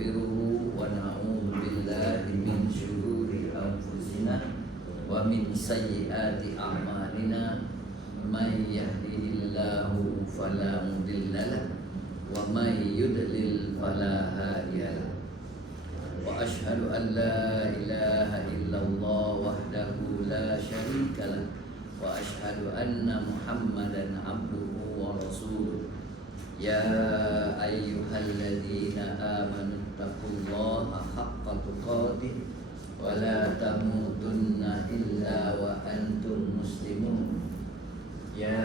nastaghfiruhu wa na'udzu billahi min syururi anfusina wa min sayyiati a'malina. May yahdihillahu fala mudilla lahu wa may yudlil fala hadiya lahu. Wa asyhadu an la ilaha illallah wahdahu la syarika lahu wa asyhadu anna Muhammadan abduhu wa rasuluh. Ya ayyuhalladzina amanu taqullaha haqqa tuqatih wa la tamutunna illa wa antum muslimun. Ya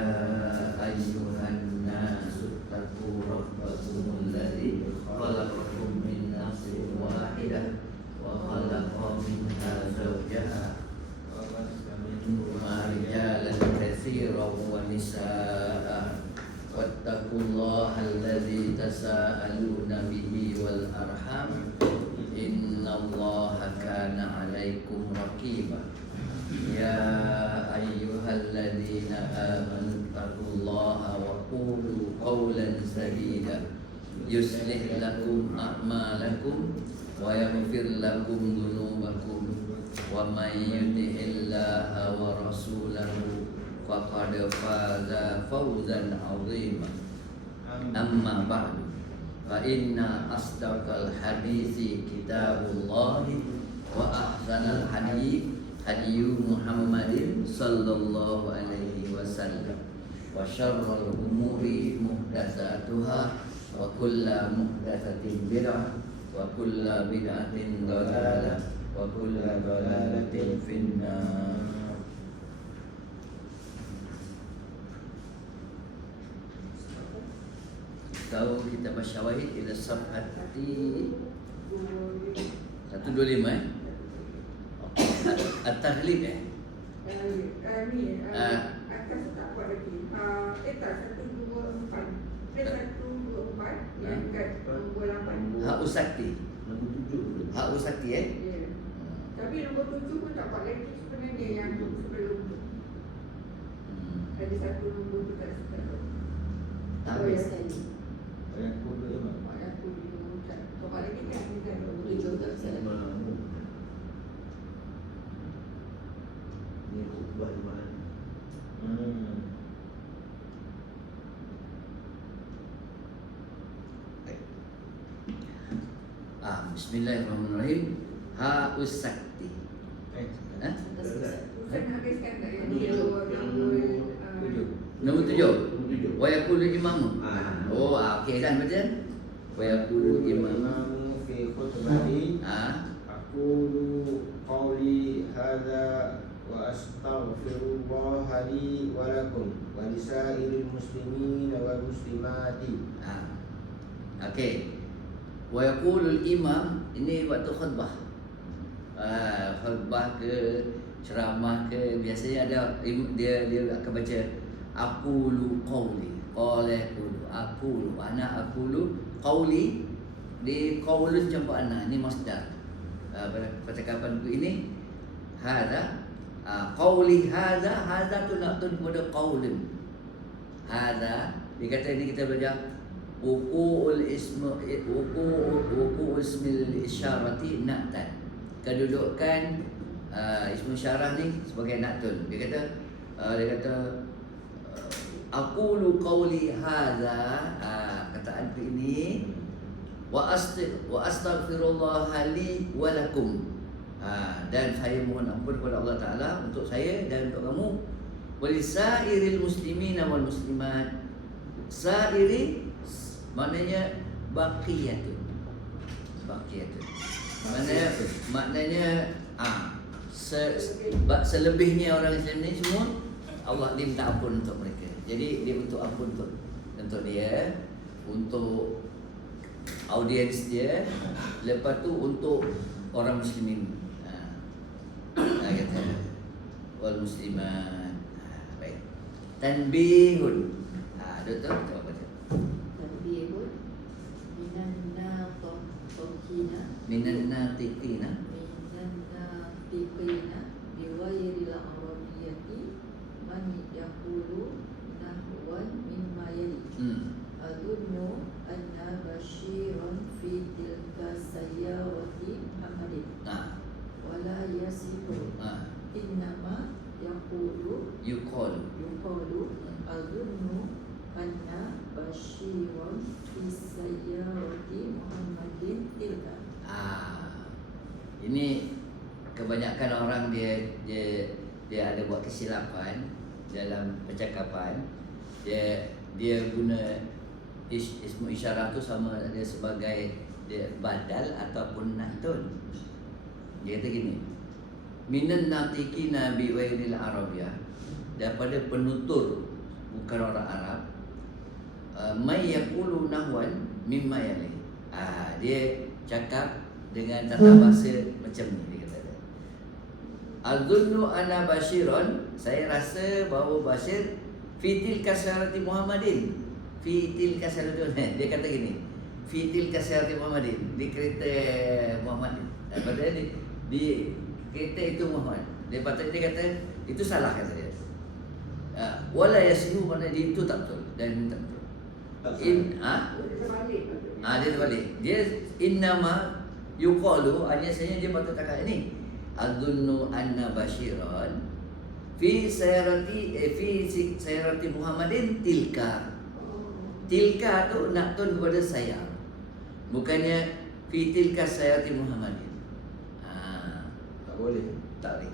ayyuhan nasu taqu rabbakumul ladzi khalaqakum min nafsin wahidah wa khalaqa minha zawjaha wa bassa minhuma rijalan katsiran wa nisaa'a. Wattaqullaha alladzi tasaaluna bihi wal arham innallaha kana 'alaikum raqiba. Ya ayyuhalladzina amanu taqullaha wa qulu qawlan sadida yuslih lakum a'malakum wa yaghfir lakum dhunubakum wa may yuti'illaha wa rasulahu faqad faza fawzan 'azima. Amma ba'du, fa inna asdaqal hadisi kitabullahi wa ahsanal hadits hadyu Muhammadin sallallahu alaihi wasallam wa syarrul umuri muhdatsatuha wa kullu muhdatsatin bid'ah wa kullu bid'atin dhalalah wa kullu dhalalatin finnar. Tahu kita bersyawahid ila safhati 125 At-Tahlib atas tak buat lagi. Tak 124 yang kat 28. Hak Usakti. Hak Usakti Ya. Tapi nombor 7 pun tak buat lagi sebenarnya yang sebelum tu. Ada satu nombor tu tak sebelum. Tak boleh sekali. Ayat tu tak buat lagi kan? Nombor 7 tak salah. Ini khutbah Jumaat. Bismillahirrahmanirrahim. Ha Usakti. Bukan habiskan tak yang Nombor 7. Wa yaqulu imamu. Oh, okey kan baca. Wa yaqulu imamu fi khutbati. Aqulu qawli hadza wa astaghfirullah li wa lakum wa lisairil muslimin wal muslimati. Okey. Wa yaqulul imam, ini waktu khutbah. Khutbah ke ceramah ke, biasanya ada dia akan baca aqulu qawli, qala aqulu ana aqulu qawli. Di qaulun campur ana, ini masdar. Percakapanku ini hadza qawli hadza tu nak tun pada qaulun. Hadza dikata ini kita belajar wuqu'ul ismil isyarati na'tan. Kedudukan ismu isyarah ni sebagai na'tun. Dia kata aqulu qawli hadza, kataanku ini wa astaghfirullah li wa lakum, dan saya mohon ampun kepada Allah Taala untuk saya dan untuk kamu. Walisairil muslimin wal muslimat. Sairi maknanya baqiyatun. Maknanya selebihnya orang Islam ni semua Allah dia minta ampun untuk mereka. Jadi dia untuk ampun untuk dia, untuk audiens dia, lepas tu untuk orang muslimin. Kata wal muslimat. Baik. Tanbihun. Doktor kita baca. Tanbihun minan natiqina biwairil arabiyyati man yaqulu nahwan mimma yali. Adunnu anna bashiran fi tilka sayyarati Muhammadin Nah, wala yasifu innama yaqulu yuqalu. yuqalu azunnu anna basyiran fi sayyarati Muhammadin tilka. Ini kebanyakan orang dia ada buat kesilapan dalam percakapan. Dia guna ismu isyarat tu sama dia sebagai dia badal ataupun natun. Dia kata gini, minan natiqina bi ghairil arabiyah, daripada penutur bukan orang Arab, may yaqulu nahwan mimma yali. Dia cakap dengan tata bahasa macam ni, dia kata. Al-dhunnu ana basyiran, saya rasa bahawa Bashir fitil kasarati Muhammadin. Fitil kasarati, dia kata gini, fitil kasarati Muhammadin, di kereta Muhammad. Padahal di kereta itu Muhammad. Dia kata itu salah, kata dia. Wala yasmu, mana dia itu tak betul dan tak betul. Dia terbalik. Dia innama yuqalu, hanya dia patut cakap ini. Adzunnu anna basyiran fi sayrati Muhammadin tilka. Tilka tu naktun kepada saya, bukannya fi tilka sayrati Muhammadin. Tak boleh. Tak boleh.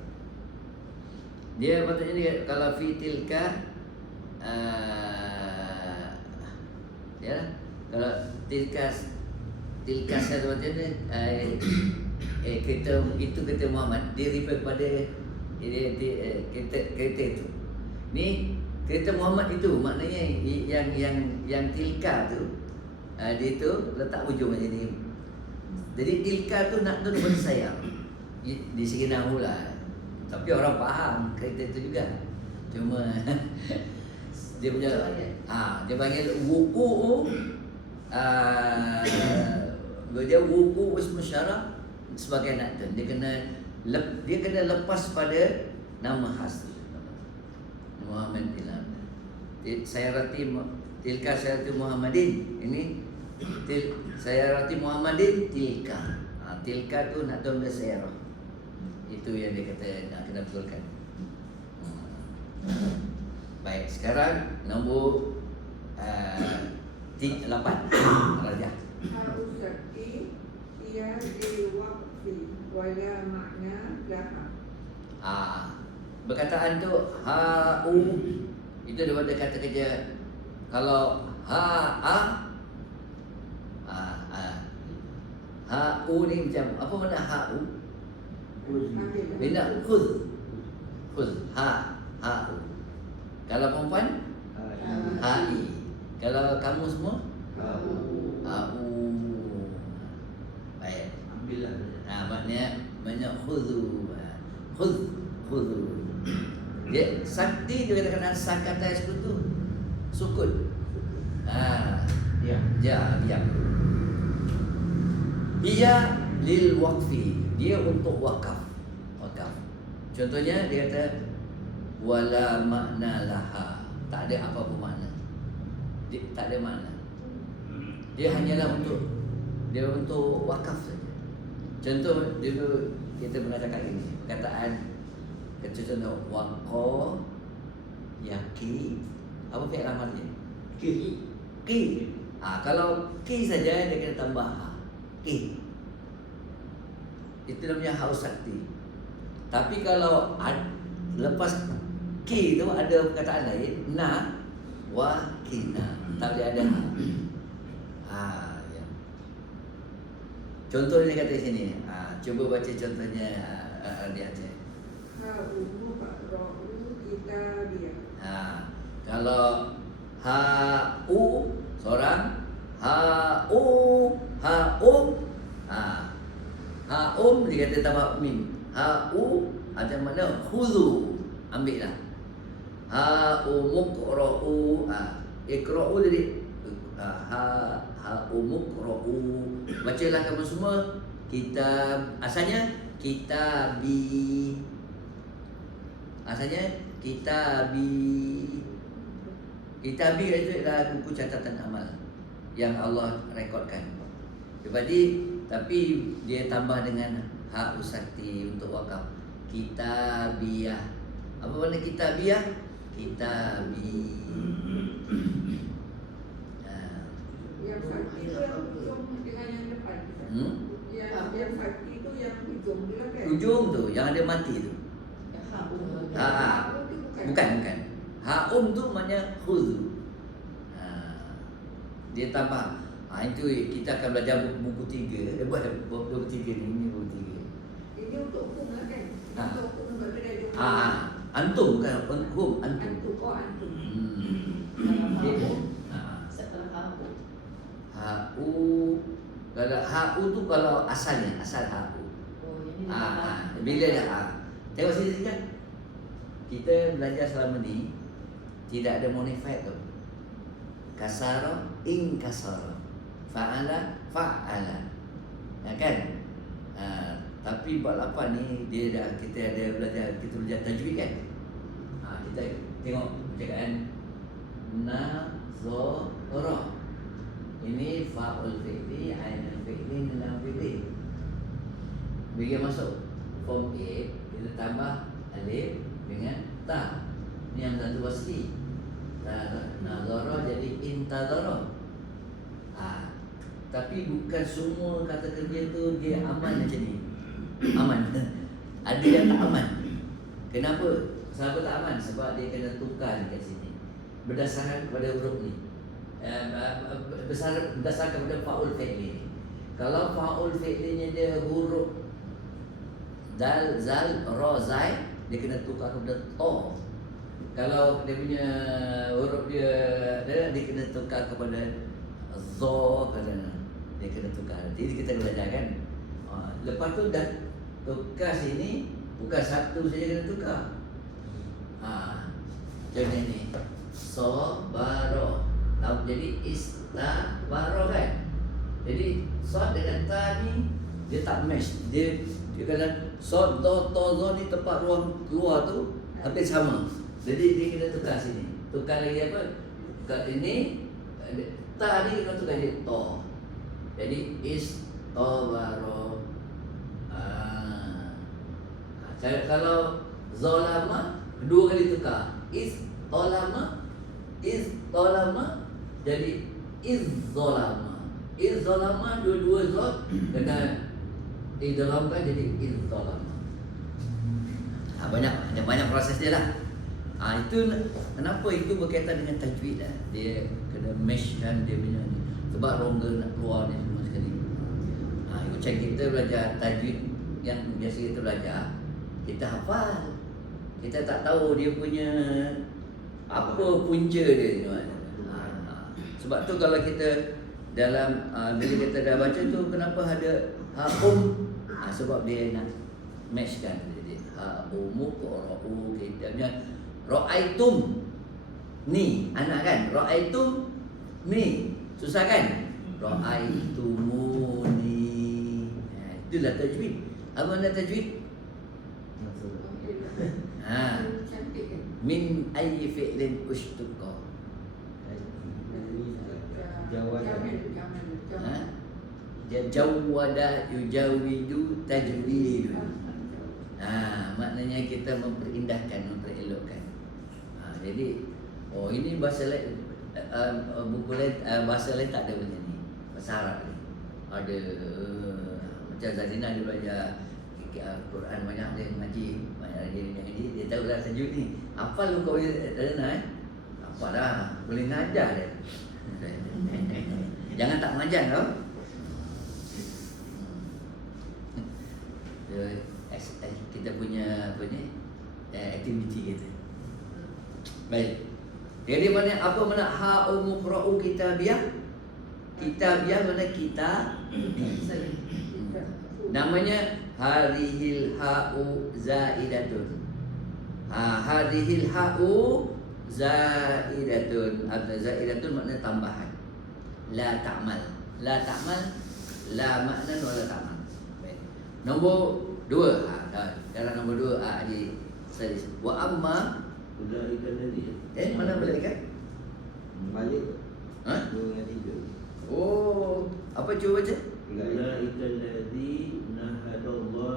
Dia patutnya dia, kalau fi tilka ya, kalau tilka sayrati kereta itu, kereta Muhammad, dia refer kepada kereta itu. Ni kereta Muhammad itu, maknanya yang tilka tu, dia tu letak hujung macam ni. Jadi tilka tu nak tu kepada saya di segi nahwu lah. Tapi orang faham kereta itu juga. Cuma dia punya dia panggil wuku, dia wuku ismu syarah sebagai naktun. Dia kena lepas pada nama khas Muhammad Ilham. Tilka sayrati Muhammadin. Ini sayrati Muhammadin tilka. Tilka tu nak tahu sayrah. Itu yang dia kata nak kena betulkan. Baik, sekarang nombor 8 Rajah. Al-Usaki ia diwaqfi wala makna laha. Berkataan tu ha-u, itu daripada kata kerja. Kalau ha-u ni macam apa makna ha-u? Benda khudh. Ha-u. Kalau perempuan ha-i. Kalau kamu semua ha-u. Baik, Ambillah. maknanya khudhu. Khudhu. Dia sakti, dia katakan sakata tu sukun. Diam. Ia lil waqfi, dia untuk wakaf. Contohnya dia kata wala makna laha, tak ada apa pun makna. Tak ada makna. Dia hanyalah untuk wakaf saja. Contoh dulu kita pernah cakap ini, perkataan contoh waqa yaqi, apa fi'il amalnya? Qi. Kalau qi saja dia kena tambah qi. Itu namanya haus sakti. Tapi kalau lepas qi tu ada perkataan lain, na wa qina, tak boleh ada ya. Contoh dia kata di sini. Cuba baca contohnya dia aja. Ha-u fa'ra'u kitabiyah. Kalau ha-u seorang, ha-u, ha-um dia kata tambah mim. Ha-u ada makna khudhu, ambil lah. Ha-u muqra'u, iqra'u jadi ha-u muqra'u. Bacalah kamu semua kitab. Asalnya kitabi. Kitabi itu adalah buku catatan amal yang Allah rekodkan. Tapi dia tambah dengan hak usakti untuk wakaf. Kitabiyah. Apa makna kitabiyah? Kitabi. Yang sakti itu yang ujung dengan yang depan. Yang sakti itu yang ujung tu lah kan? Ujung tu yang ada mati tu. Bukan. Haum tu maknanya khudhu. Dia tambah. Itu kita akan belajar buku 3. Buku 3 ni, ini buku 3. Ini untuk hukum lah kan? Untuk hukum berbeda dengan Antum bukan hum, antum. Antum. Setelah Ha'u. Kalau ha'u tu kalau asalnya, asal ha'u. Bila dah tengok sini kan. Kita belajar selama ni tidak ada modified tu. Kasara, inkasara. Fa'ala, fa'ala. Kan? Tapi bab 8 ni kita belajar tajwid kan. Kita tengok perkataan nazara. Ini fa'ul fi'li, ainul fi'li, lam fi'li. Bila masuk form A, kita tambah alif dengan ta. Ni yang satu wasli. Nazara jadi intazara. Tapi bukan semua kata kerja tu dia aman macam ni. Aman. Ada yang tak aman. Kenapa? Kenapa tak aman? Sebab dia kena tukar dekat sini. Berdasarkan kepada huruf ni. Berdasarkan kepada fa'ul fi'li. Kalau fa'ul fi'linya dia huruf dal, zal, ra, zai, dia kena tukar kepada to. Kalau dia punya huruf dia kena tukar kepada zo, dia kena tukar. Jadi kita belajar kan. Lepas tu dah tukar sini, bukan satu saja kena tukar. Macam ni. Sobaro. Jadi istabaro kan. Jadi sod dengan ta ni dia tak match. Dia kata sod, do, to, zo ni tempat ruang keluar tu hampir sama. Jadi dia kena tukar sini. Tukar lagi apa? Kat ini ta ni kena tukar jadi to. Jadi istabaro. Kalau zolama dua kali tukar. Istolama jadi izzolama. Izzolama dua-dua zol kena idghamkan jadi izzolama. Banyak proses dia lah. Itu kenapa itu berkaitan dengan tajwid lah. Dia kena meshkan dia punya ni. Sebab rongga nak keluar ni semua sekali. Macam kita belajar tajwid yang biasa kita belajar, kita hafal. Kita tak tahu dia punya apa punca dia. Sebab tu kalau kita dalam bila kita dah baca tu kenapa ada haum? Sebab dia nak matchkan. Jadi haumu qara'u kita punya ra'aitum ni anak kan, ra'aitum ni susah kan, ra'aitumuni. Itulah tajwid. Apa makna tajwid? Min ayyi fi'lin ushtuqa. Jawwada yujawidu tajwid. Maknanya kita memperindahkan, memperelokkan. Jadi ini bahasa lain, buku lain, bahasa lain tak ada macam ni. Bahasa Arab ni ada macam Zazina dia belajar Quran banyak, dia ngaji banyak, dia ngaji, dia tahu lah tajwid ni. Hafal lu kau Zazina apa dah boleh ngajar dia. Jangan tak mengajar kau. Kita punya apa ni, aktiviti kita. Baik. Jadi mana apa mana ha'u muqra'u kitabiyah? Kitabiyah mana kita? Namanya hadhil ha'u zaidatun. Hadhil ha'u zaidatun. Zaidatun makna tambahan. La ta'mal. La ta'mal, la makna wala ta'mal. Baik. Nombor 2. Dalam nombor 2 di studies. Wa amma Ulaika alladhi. mana boleh kan? Balik. 2 dengan 3. Oh, Apa cuba baca? Ulaika alladziina hadallahu wa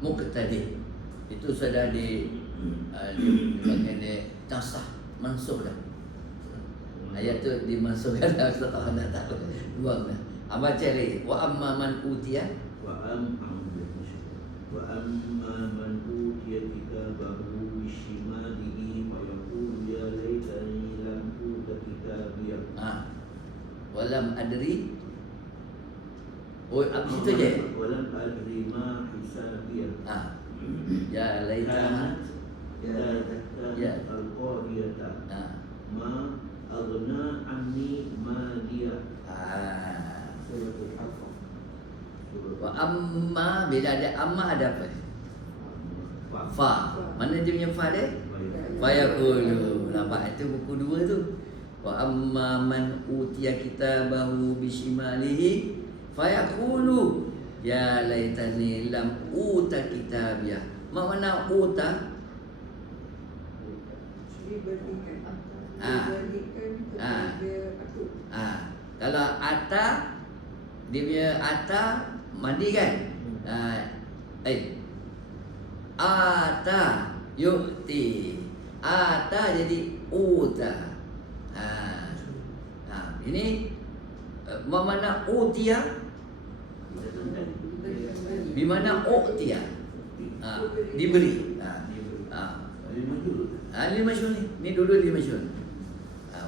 Muqtadi. Itu sudah di bagian dia nasah mansuh dah. Ayat tu dimansuhkan dah, Ustaz tak nak tahu. Buang dah. Baca lagi. Wa amma man utiya wa amma man utiya kitabahu bishimalihi fa yaqulu ya laitani lam uta kitabiyah. Walam adri. Oh, habis itu je. Walam adri ma hisabiyah. Ya laitana. Ya al-qadiyata. Ma aghna anni maliya. Suratul Haqq. Wa amma, bila ada amma ada apa? Fa. Mana dia punya fa dia? Fa yaqulu. Nampak itu buku 2 tu. Wa amma man utiya kitabahu bishimalihi fa yaqulu ya laitani lam uta kitabiyah. Mana uta? Diberikan. Ah. Diberikan kepada aku. Kalau ata, dia punya ata mandi kan? Ata yukti. Ata jadi uta. Ini mana utia? Di mana utia? Diberi. Lima syun ni. Ni dulu 5 syun.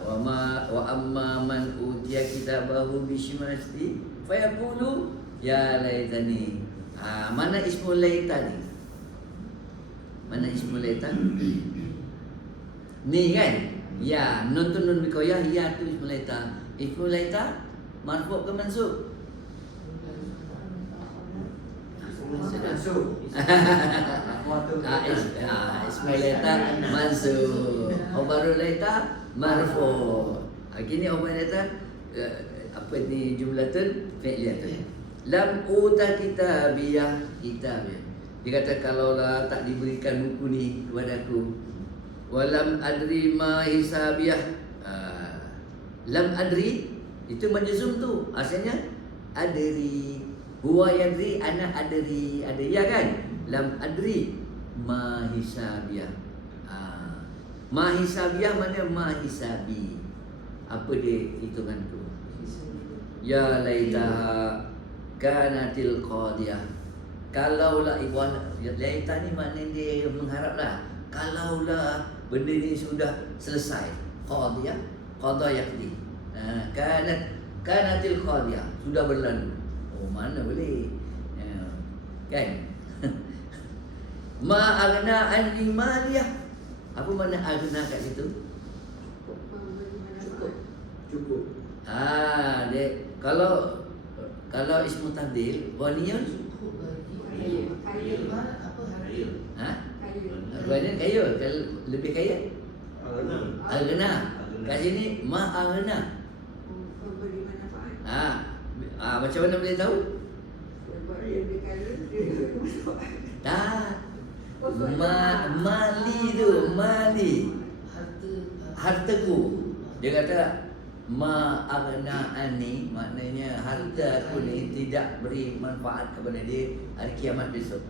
Wa amma man utiya kitabahu bishimalihi fa yaqulu ya laitani. Mana ismul laita ni? Mana ismul laita? Ni kan? Ya, nun tu nun bikoyah, ya tu ismul laita. Ismul laita marfu' ke mansub? Ismul laita mansub. Khabarul laita marfu'. Kini orang kata apa ni jumlatun fi'liyatun. Lam uta kitabiyah. Dia kata kalaulah tak diberikan buku ni kepadaku. Walam adri ma hisabiyah. Lam adri itu majzum tu. Asalnya adri. Huwa yadri ana adri. Ada ya kan? Lam adri ma hisabiyah. Ma hisabiyah mana ma hisabi? Apa dia hitungan tu? Ya laitaha kanatil qadiyah. Kalaulah ibuan laita ni maknanya dia mengharaplah. Kalaulah benda ni sudah selesai. Qadiyah, qada yaqdi. Kanatil qadiyah, sudah berlalu. Oh, mana boleh? Kan? Ma aghna anni maliyah. Apa makna aghna kat situ? Cukup. Dia kalau ismu tafdil ghaniyun ghaniyun kaya, kalau lebih kaya aghna. Kat sini ma aghna. Memberi manfaat. Macam mana boleh tahu? Sebab dia kaya dia masuk. Tak. Mali tu, mali. Hartaku. Dia kata ma aghna anni, maknanya harta aku ni tidak beri manfaat kepada dia hari kiamat besok.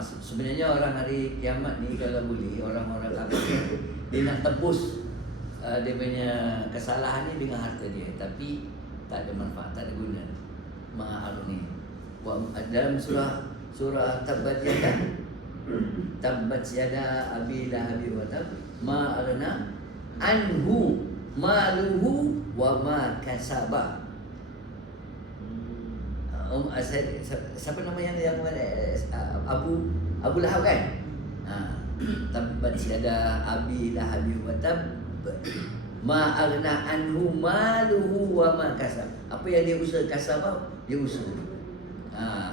Sebenarnya orang hari kiamat ni kalau boleh orang-orang kafir dia nak tebus dia punya kesalahan ni dengan harta dia, tapi tak ada manfaat, tak ada guna. Ma aghni. Dalam surah Tabbat yada abi lahabi wa tab ma aghna anhu maluhu wa ma kasaba. Siapa nama yang Abu Lahab kan? Tabbat yada abi lahabi wa tab ma aghna anhu maluhu wa ma kasab. Apa yang dia usaha kasab, dia usaha.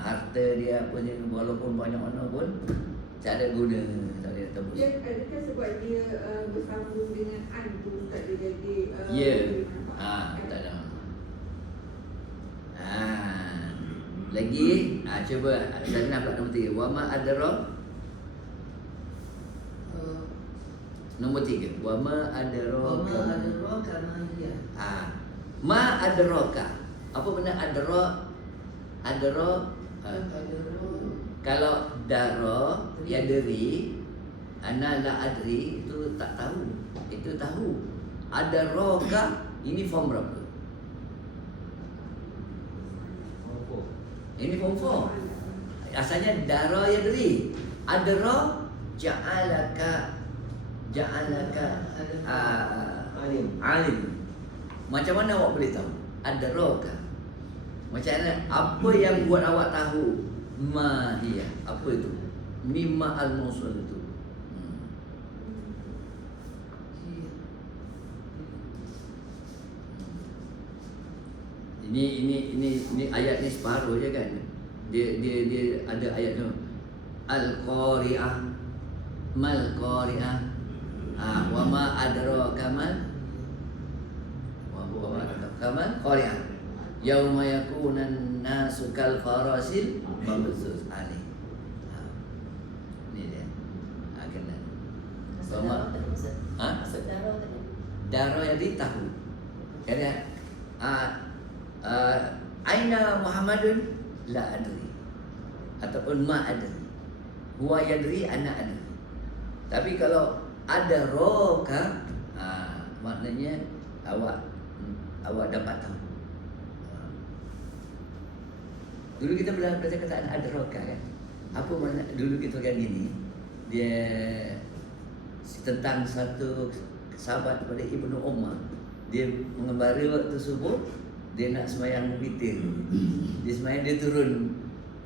Harta dia apa ni walaupun banyak mana pun tak ada guna, tak ada tebus. Dia adakah sebab dia bersambung dengan an tu tak dia jadi Ya. Tak ada. Lagi cuba Zainab pula nombor 3. Wa ma adra nombor 3. Wa ma adraka. Wama adraka ma hiya. Ma adraka. Apa benda adra? Adra kalau dara yadri, ana la adri itu tak tahu. Itu tahu. Adraka ini form berapa? Ini form 4. Asalnya dara yadri. Adra ja'alaka alim. Macam mana awak boleh tahu? Adraka. Macam mana? Apa yang buat awak tahu? Ma hiya. Apa itu? Mimma al-mausul itu. Ini ayat ni separuh je kan. Dia ada ayat tu. Al-qari'ah. Mal qari'ah. Wa ma adraka mal. Wa ma adraka mal qari'ah. Yauma yakunan nasu kal farasil mabzus ali. Ni dia. Kena. Sama. Maksud darah tadi. Darah yang dia tahu. Kena aina Muhammadun la adri ataupun ma adri. Huwa yadri ana adri. Tapi kalau ada roka, maknanya awak dapat tahu. Dulu kita belajar kataan adraka kan. Apa makna dulu kita kan gini. Dia tentang satu sahabat daripada Ibnu Umar. Dia mengembara waktu subuh, dia nak sembahyang witir. Dia sembahyang dia turun.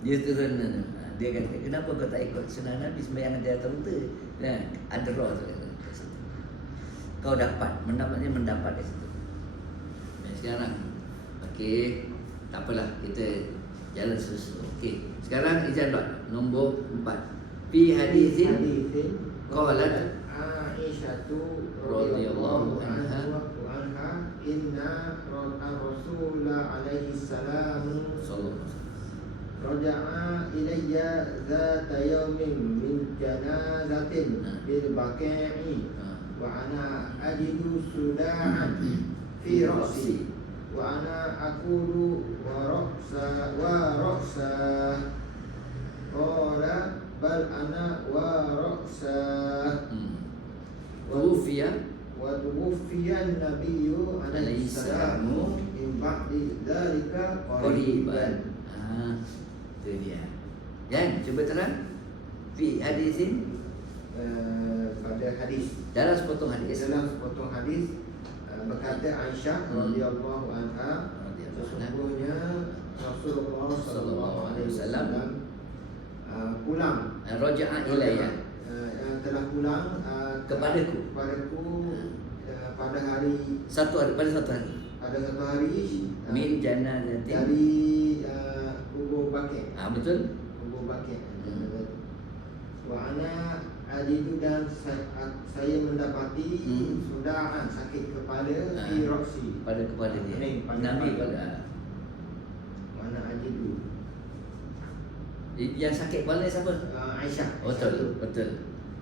Dia kata, kenapa kau tak ikut sunnah Nabi sembahyang di atas unta? Adra tu kata. Kau dapat, mendapat di situ. Dan sekarang, okey, tak apalah kita jalan susu. Okey. Sekarang ijazah nombor 4. Fi haditsin qalat Aisyatu radhiyallahu anha inna Rasul alaihi salam sallallahu raja'a ilayya zata yawmin min janazatin bil baqi'i wa ana ajidu suda'an fi ra'si wa ana aqulu wa ra'sa qala bal ana wa ra'sa Tufiya wa tuwfiya an-nabiyyu alaihi salamu min ba'di dzalika qariban. Itu dia. Yang cuba terang fi hadisin Pada hadis, dalam sepotong hadis. berkata Aisyah radhiyallahu anha, sesungguhnya Rasulullah sallallahu alaihi wasallam pulang, Raja'a ilayya telah pulang kepadaku pada hari pada satu hari min janazatin dari kubur Baqi'. Betul. Kubur Baqi'. Wa ana ajidu dan saya mendapati sudaan sakit kepala di roksi pada dia. Nabi pada mana ajidu. Yang sakit kepala siapa? Aisyah. Betul.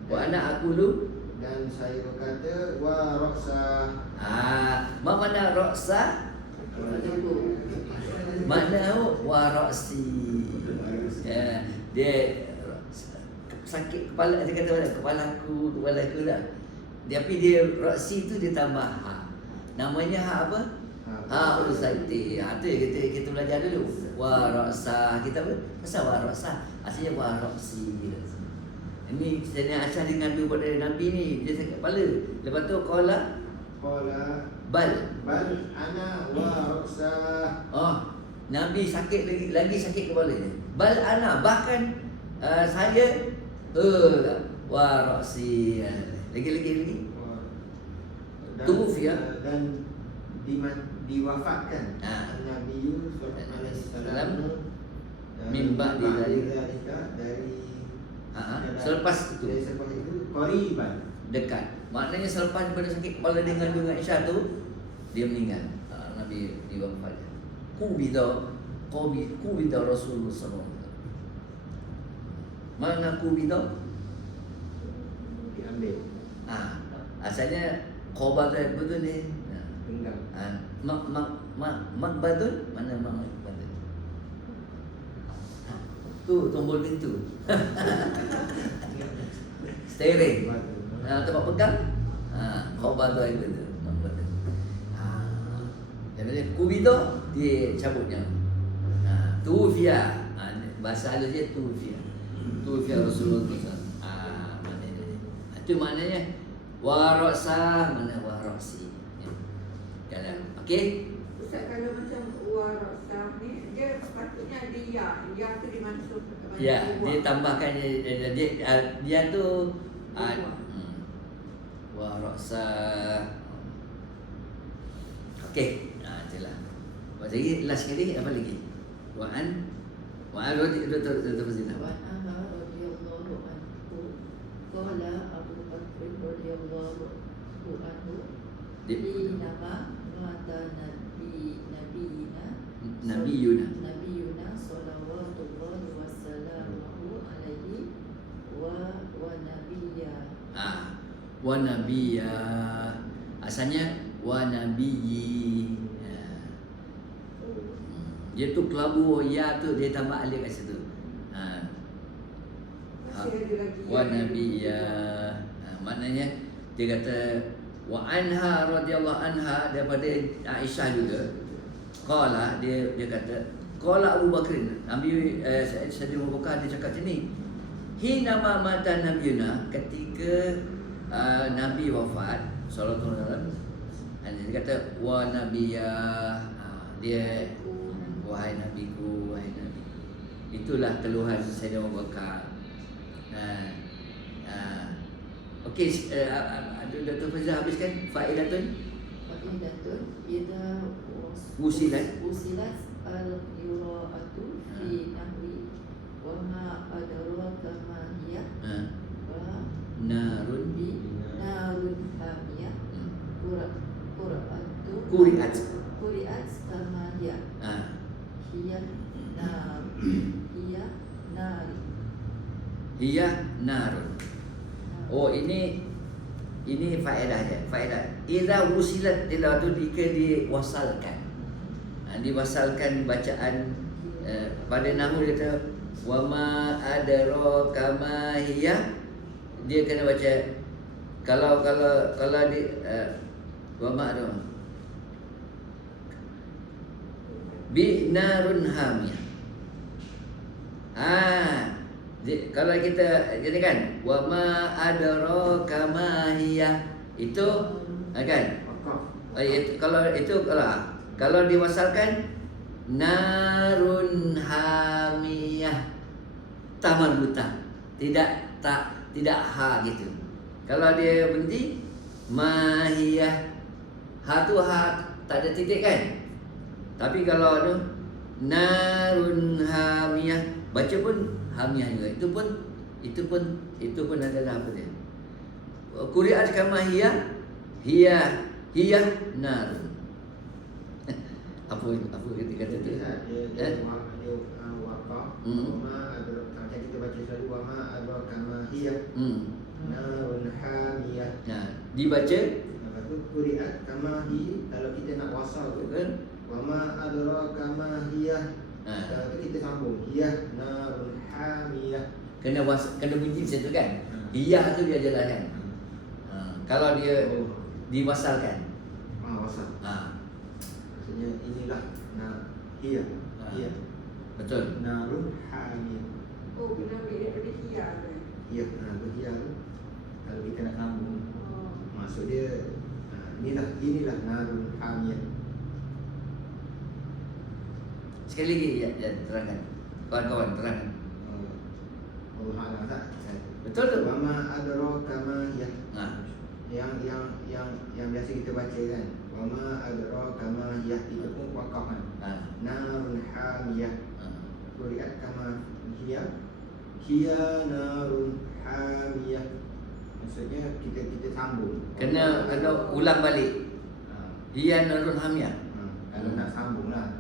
Wa ana aqulu Dan saya berkata wa ra'sa. Mana ra'sa? Mana wa ra'si. Dia sakit kepala, dia kata kepalaku dah. Tapi dia ra'si tu dia tambah ha. Namanya ha apa? Ha usati. Tu kita belajar dulu. Wa ra'sa. Kita apa? Pasal wa ra'sa. Asalnya wa ra'si. Ini Sayyidina Aisyah dengan dua pada Nabi ni, dia sakit kepala. Lepas tu qala bal ana wa ra'sa. Nabi sakit lagi sakit kepala dia. Bal ana, bahkan saya wa ra'si. Lagi. Tuwfiya dan diwafatkan Nabi Yusuf alaihi salam min ba'di dzalika dari selepas itu qariban, dekat. Maknanya selepas daripada sakit kepala dengan Aisyah tu, dia meninggal. Nabi diwafatkan. Kubida kubida Rasulullah SAW. Mana kubida? Diambil. Asalnya qabada betul ni. Genggam. Makbadun? Mana makbadun? Tu tombol pintu. Steering. Tempat pegang. Qabada itu makbadun. Jadi kubida dia cabutnya. Tufiya. Bahasa halusnya tufiya. Tufiya Rasulullah SAW. Maknanya. Itu maknanya warasa, mana warasi. Kalau okey. Ustaz, kalau macam warasah ni, dia sepatutnya dia tu dimasuk. Ya, dia tambahkan dia tu warasa. Okey. Itulah. Lepas lagi last sekali apa lagi? Wa'an Dr. Fazila. وعن عمر رضي الله عنه قال أبو بكر رضي الله عنه حينما مات Nabiyuna صلوات الله وسلامه عليه ونبيا. Wa nabiyya. Asalnya wa nabiyyi. Dia tu kelabu ya tu dia tambah alif kat situ. Masih ada lagi. Wa nabiyya. Maknanya dia kata wa anha radhiyallahu anha daripada Aisyah juga. Qala dia kata qala Abu Bakr. Nabi Sayyidina Abu Bakar dia cakap macam ni. Hina ma mata nabiyuna, ketika Nabi wafat sallallahu alaihi wasallam. Dia kata wa nabiyya. Dia wahai nabiku, wahai nabi. Itulah keluhan Sayyidina Abu Bakar. Okey, Dr. Fazal habiskan faedatun. Faedatun idza Usilat al-qira'atu fi nahwi wa ma adraka ma hiya wa Narun narun hamiyah Kuri'at. kama hiya hiya nari. Hiya narun. Oh, ini faedahnya. Faedah. Idza wusilat tilawatu jika diwasalkan. Diwasalkan bacaan pada nahwu dia kata wa ma adraka ma hiya. Dia kena baca kalau di wa ma adraka bi narun hamiyah. Kalau kita jadi kan wa ma adraka ma hiya itu kan kalau diwasalkan narun hamiyah taman buta tidak ha gitu. Kalau dia berhenti mahiyah ha tu ha tak ada titik kan. Tapi kalau tu narun hamiyah baca pun hamiyah juga. Itu pun adalah apa dia? Quri'at kama hiya narun. apa kata tu? Dia waqaf. Wama adra, macam kita baca selalu wama adra kama hiya narun hamiyah. Dibaca Lepas tu quri'at kama hi, kalau kita nak wasal tu wama adra kama hiya. Kalau tu kita sambung hiya narun hamiyah. kena bunyi macam tu kan. Hiyah tu dia jelaskan. Kalau dia diwasalkan. Wasal. Maksudnya inilah hiya. Hiya. Betul. Narun hamiyah. Oh, kena ambil daripada hiya tu. Ya, hiya tu kalau kita nak sambung, maksud dia inilah narun hamiyah. Sekali lagi ya terangkan. Kawan-kawan terangkan. Allah Ta'ala tak? Betul tu. Wama adraka ma hiya. Yang biasa kita baca kan. Wama adraka ma hiya, itu pun waqaf kan. Narun hamiyah. Quri'at kama hiya. Hiya narun hamiyah. Maksudnya kita sambung. Kena ulang balik. Hiya narun hamiyah. Kalau nak sambung lah.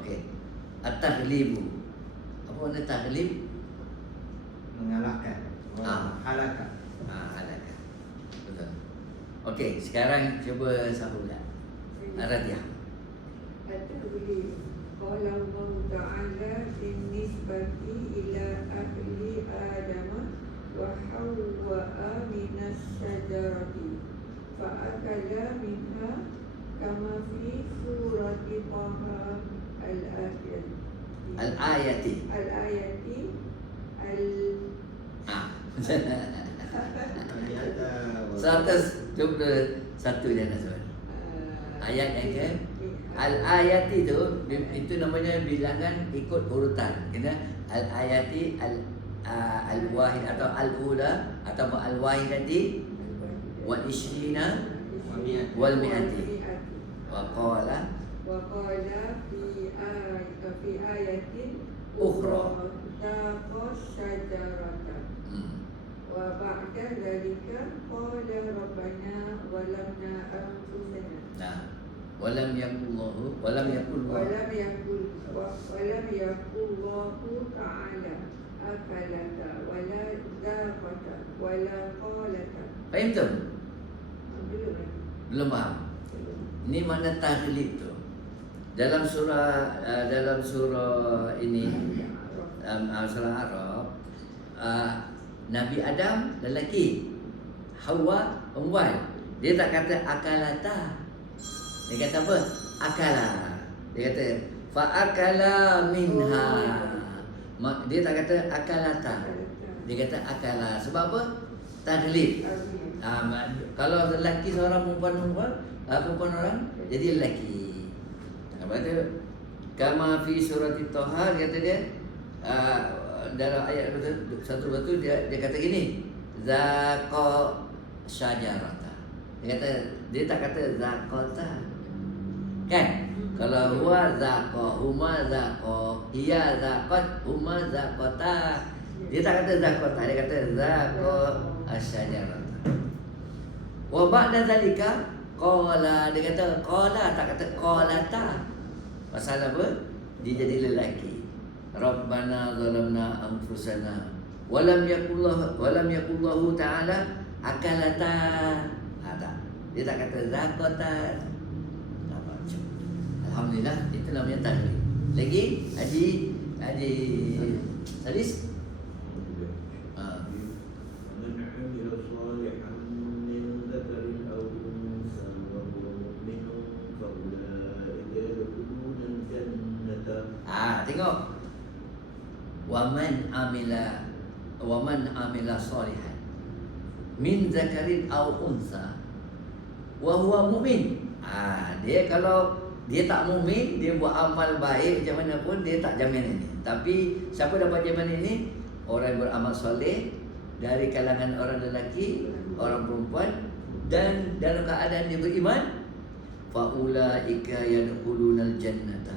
Okey. At-taghlibu. Apa makna taghlib? Mengalahkan. Halakah. Halakah. Betul. Okey, sekarang cuba sahurlah. Ar-Radiyah. At-taghlibu. Qala Allah Ta'ala bin-nisbati ila ahli Adam wa Hawwa minas syajarati fa'akala minha kama fi surati Taha al-ayati Al-ayati. al-ayati al 100 jumpa satu jangan soal. Ayat yang ke al-ayati itu namanya bilangan ikut urutan. Kena al-ayati al-wahid atau al-ula atau al-wahidati wal ishrina wal mi'ati. Wa qala fi ayatin ukhra taqas syajarata wa ba'da dzalika qala rabbana walamna anfusana. Nah, walam yakullahu ta'ala akalata wala daqata wala qalata. Faham tu? Belum faham. Ini makna taghlib tu. Dalam surah ini surah Arab, Nabi Adam lelaki, Hawa perempuan. Dia tak kata akalata. Dia kata apa? Akala. Dia kata fa'akala minha. Dia tak kata akalata. Dia kata akala. Sebab apa? Taghlib. Kalau lelaki seorang, perempuan orang, jadi lelaki. Apa tu? Kama fi surati Taha, kata dia dalam ayat satu dia kata gini, zaqa syajarata. Dia tak kata zaqata. Kan? Kalau huwa zaqa, huma zaqa, hiya zaqat, huma zaqata. Dia tak kata zaqata, dia kata zaqa asyajarata. Wa ba'da zalika qala, dia kata qala, tak kata qalata. Pasal apa? Dia jadi lelaki. Rabbana zalamna anfusana walam yakullahu ta'ala akalata. Tak. Dia tak kata zakatan. Alhamdulillah, itu namanya taghlib. Lagi Haji Salis. Man 'amila shalihan min dzakarin aw unsa wa huwa mu'minun fa ulaika yadkhuluna al-jannata. Tengok. Waman amila shalihan min dzakarin aw unsa wa huwa mu'min. Dia kalau dia tak mukmin, dia buat amal baik macam mana pun, dia tak jamin ini. Tapi siapa dapat jaminan ini? Orang yang beramal soleh dari kalangan orang lelaki, orang perempuan, dan dalam keadaan dia beriman. Faulaika yadkhulunal jannata.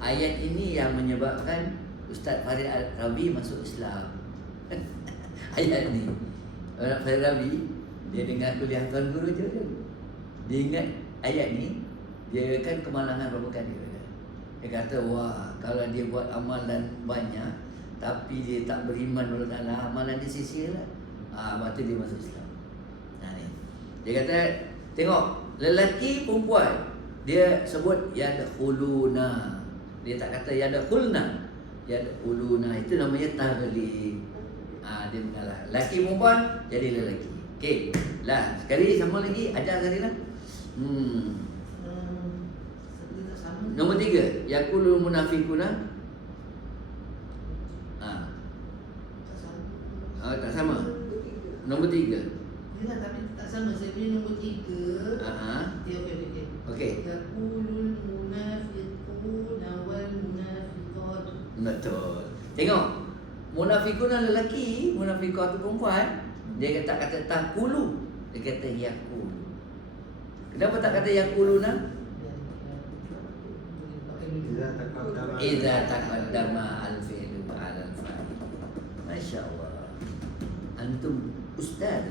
Ayat ini yang menyebabkan Ustaz Farid Al-Rabi masuk Islam. Ayat ni Ustaz Farid Al-Rabi, dia dengar kuliah Tuan Guru je. Dia ingat ayat ni. Dia kan kemalangan berapa kali. Dia kata, wah, kalau dia buat amalan banyak tapi dia tak beriman kepada Allah, amalan dia sia-sia lah. Lepas tu dia masuk Islam. Ni. Dia kata, tengok, lelaki perempuan, dia sebut yadkhuluna. Dia tak kata yadkhulna. Yadkhuluna, itu namanya taghlib. Dia mengalah. Lelaki perempuan jadi lelaki. Okey. Lah, sekali sama lagi ajar sekali lah. Nombor 3, yaqulul munafiquna. Tak sama. Nombor 3. Ya, tapi tak sama. Saya pilih nombor 3. Okey. Yaqulul munafiquna wal munafiqat. Betul. Tengok. Munafiquna lelaki, munafiqat tu perempuan. Dia tak kata taqulu, dia kata yaqulu. Kenapa tak kata yaquluna? Idza taqaddama al-fi'lu 'ala al-fa'il. Masya-Allah. Antum ustaz.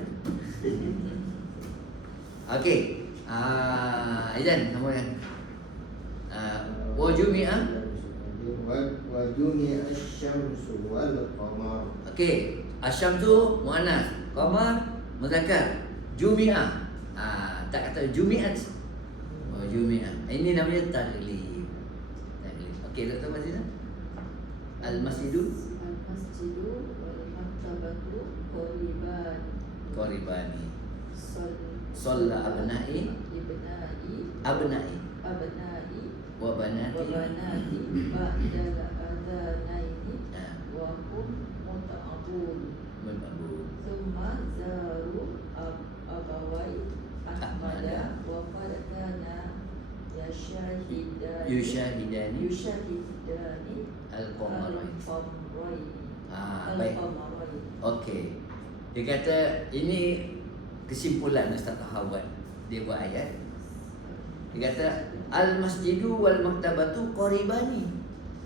Okey. Izan, kamu kan. Wa jumi'a. Wa jumi'a asy-syamsu wal qamar. Okey, asyamsu muannas, qamar muzakkar. Jumi'a. Tak kata jumi'at. Oh, jumi'a. Ini namanya taglib. Taglib. Okey, Dr. Mazina. Al-masjidu Al-masjidu wal maktabatu qaribani. Solla Shalla abna'i abnai wa banati. ba'dal adzanaini Ah, wa hum muta'abun Mabud. thumma zaru abawai ahmada wa qad kana Yushahidani yushahidani al-qamarain. al-qamarain. Baik. Okey. Dia kata ini kesimpulan Ustaz Taha buat. Dia buat ayat. Dia kata al-masjidu wal maktabatu qaribani.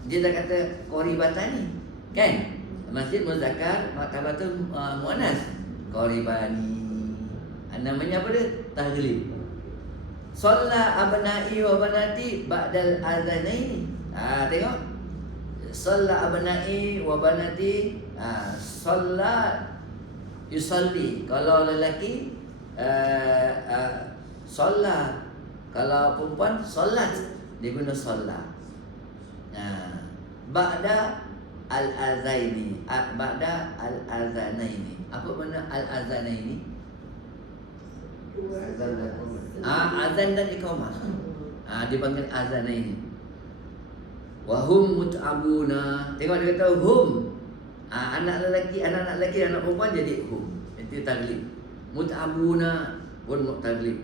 Dia dah kata qaribatani. Kan? Masjid muzakkar, maktabatu muannas. Qaribani. Namanya apa dia? Taglib. Shalla abna'i wa banati ba'dal adzanaini. Tengok. Shalla abna'i wa banati. Shalla yusalli. Kalau lelaki shalla. Kalau perempuan solat. Dia guna shalla. Ba'da al-adzaini. Ba'da al-adzanaini. Apa makna al-adzanaini? Azan dan qamar. Azan dan iqamah. Dipanggil azanaini. Wa hum mut'abuna. Tengok dia kata hum. Anak lelaki, anak perempuan jadi hum. Itu taglib. Mut'abuna pun taglib.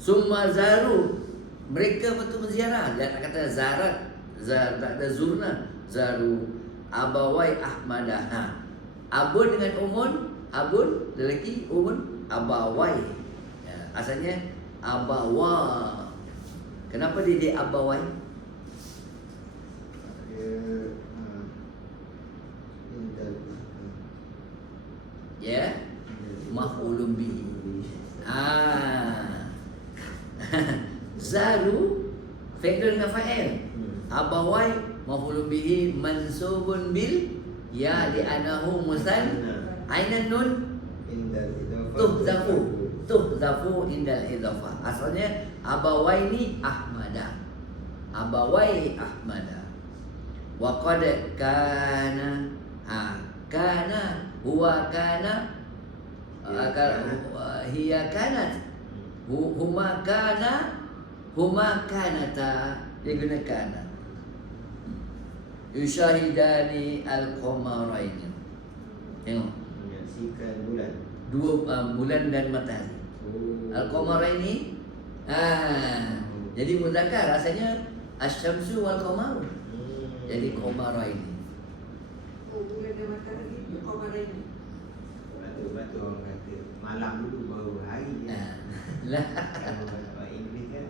Summa zaru. Mereka betul berziarah. Dia tak kata zarat. Tak ada zurna. Zaru abawai ahmadah. Abun dengan umun. Abun lelaki, umun abawai. Asalnya abawa. Kenapa dia abawai? Ya, maf'ulun bihi. Zaru fi'il dengan fa'il. Abawai maf'ulun bihi mansubun bil ya li'anahu musanna. Ainan nun tuhzafu indal idhafah. Asalnya abawaini ahmada. Abawai ahmada. Wa qad kana kana huwa kana hiya kanat huma kanata. Dia guna kana. Yushahidani al-qamarain. Tengok, menyaksikan bulan. dua bulan dan matahari. Al-qamaraini. Jadi muzakkar rasanya asy-syamsu wal qamaru. Jadi qamaraini. Oh, bulan dan matahari itu qamaraini. Betul orang kata malam dulu baru hari. Lah, Kalau Inggeris kan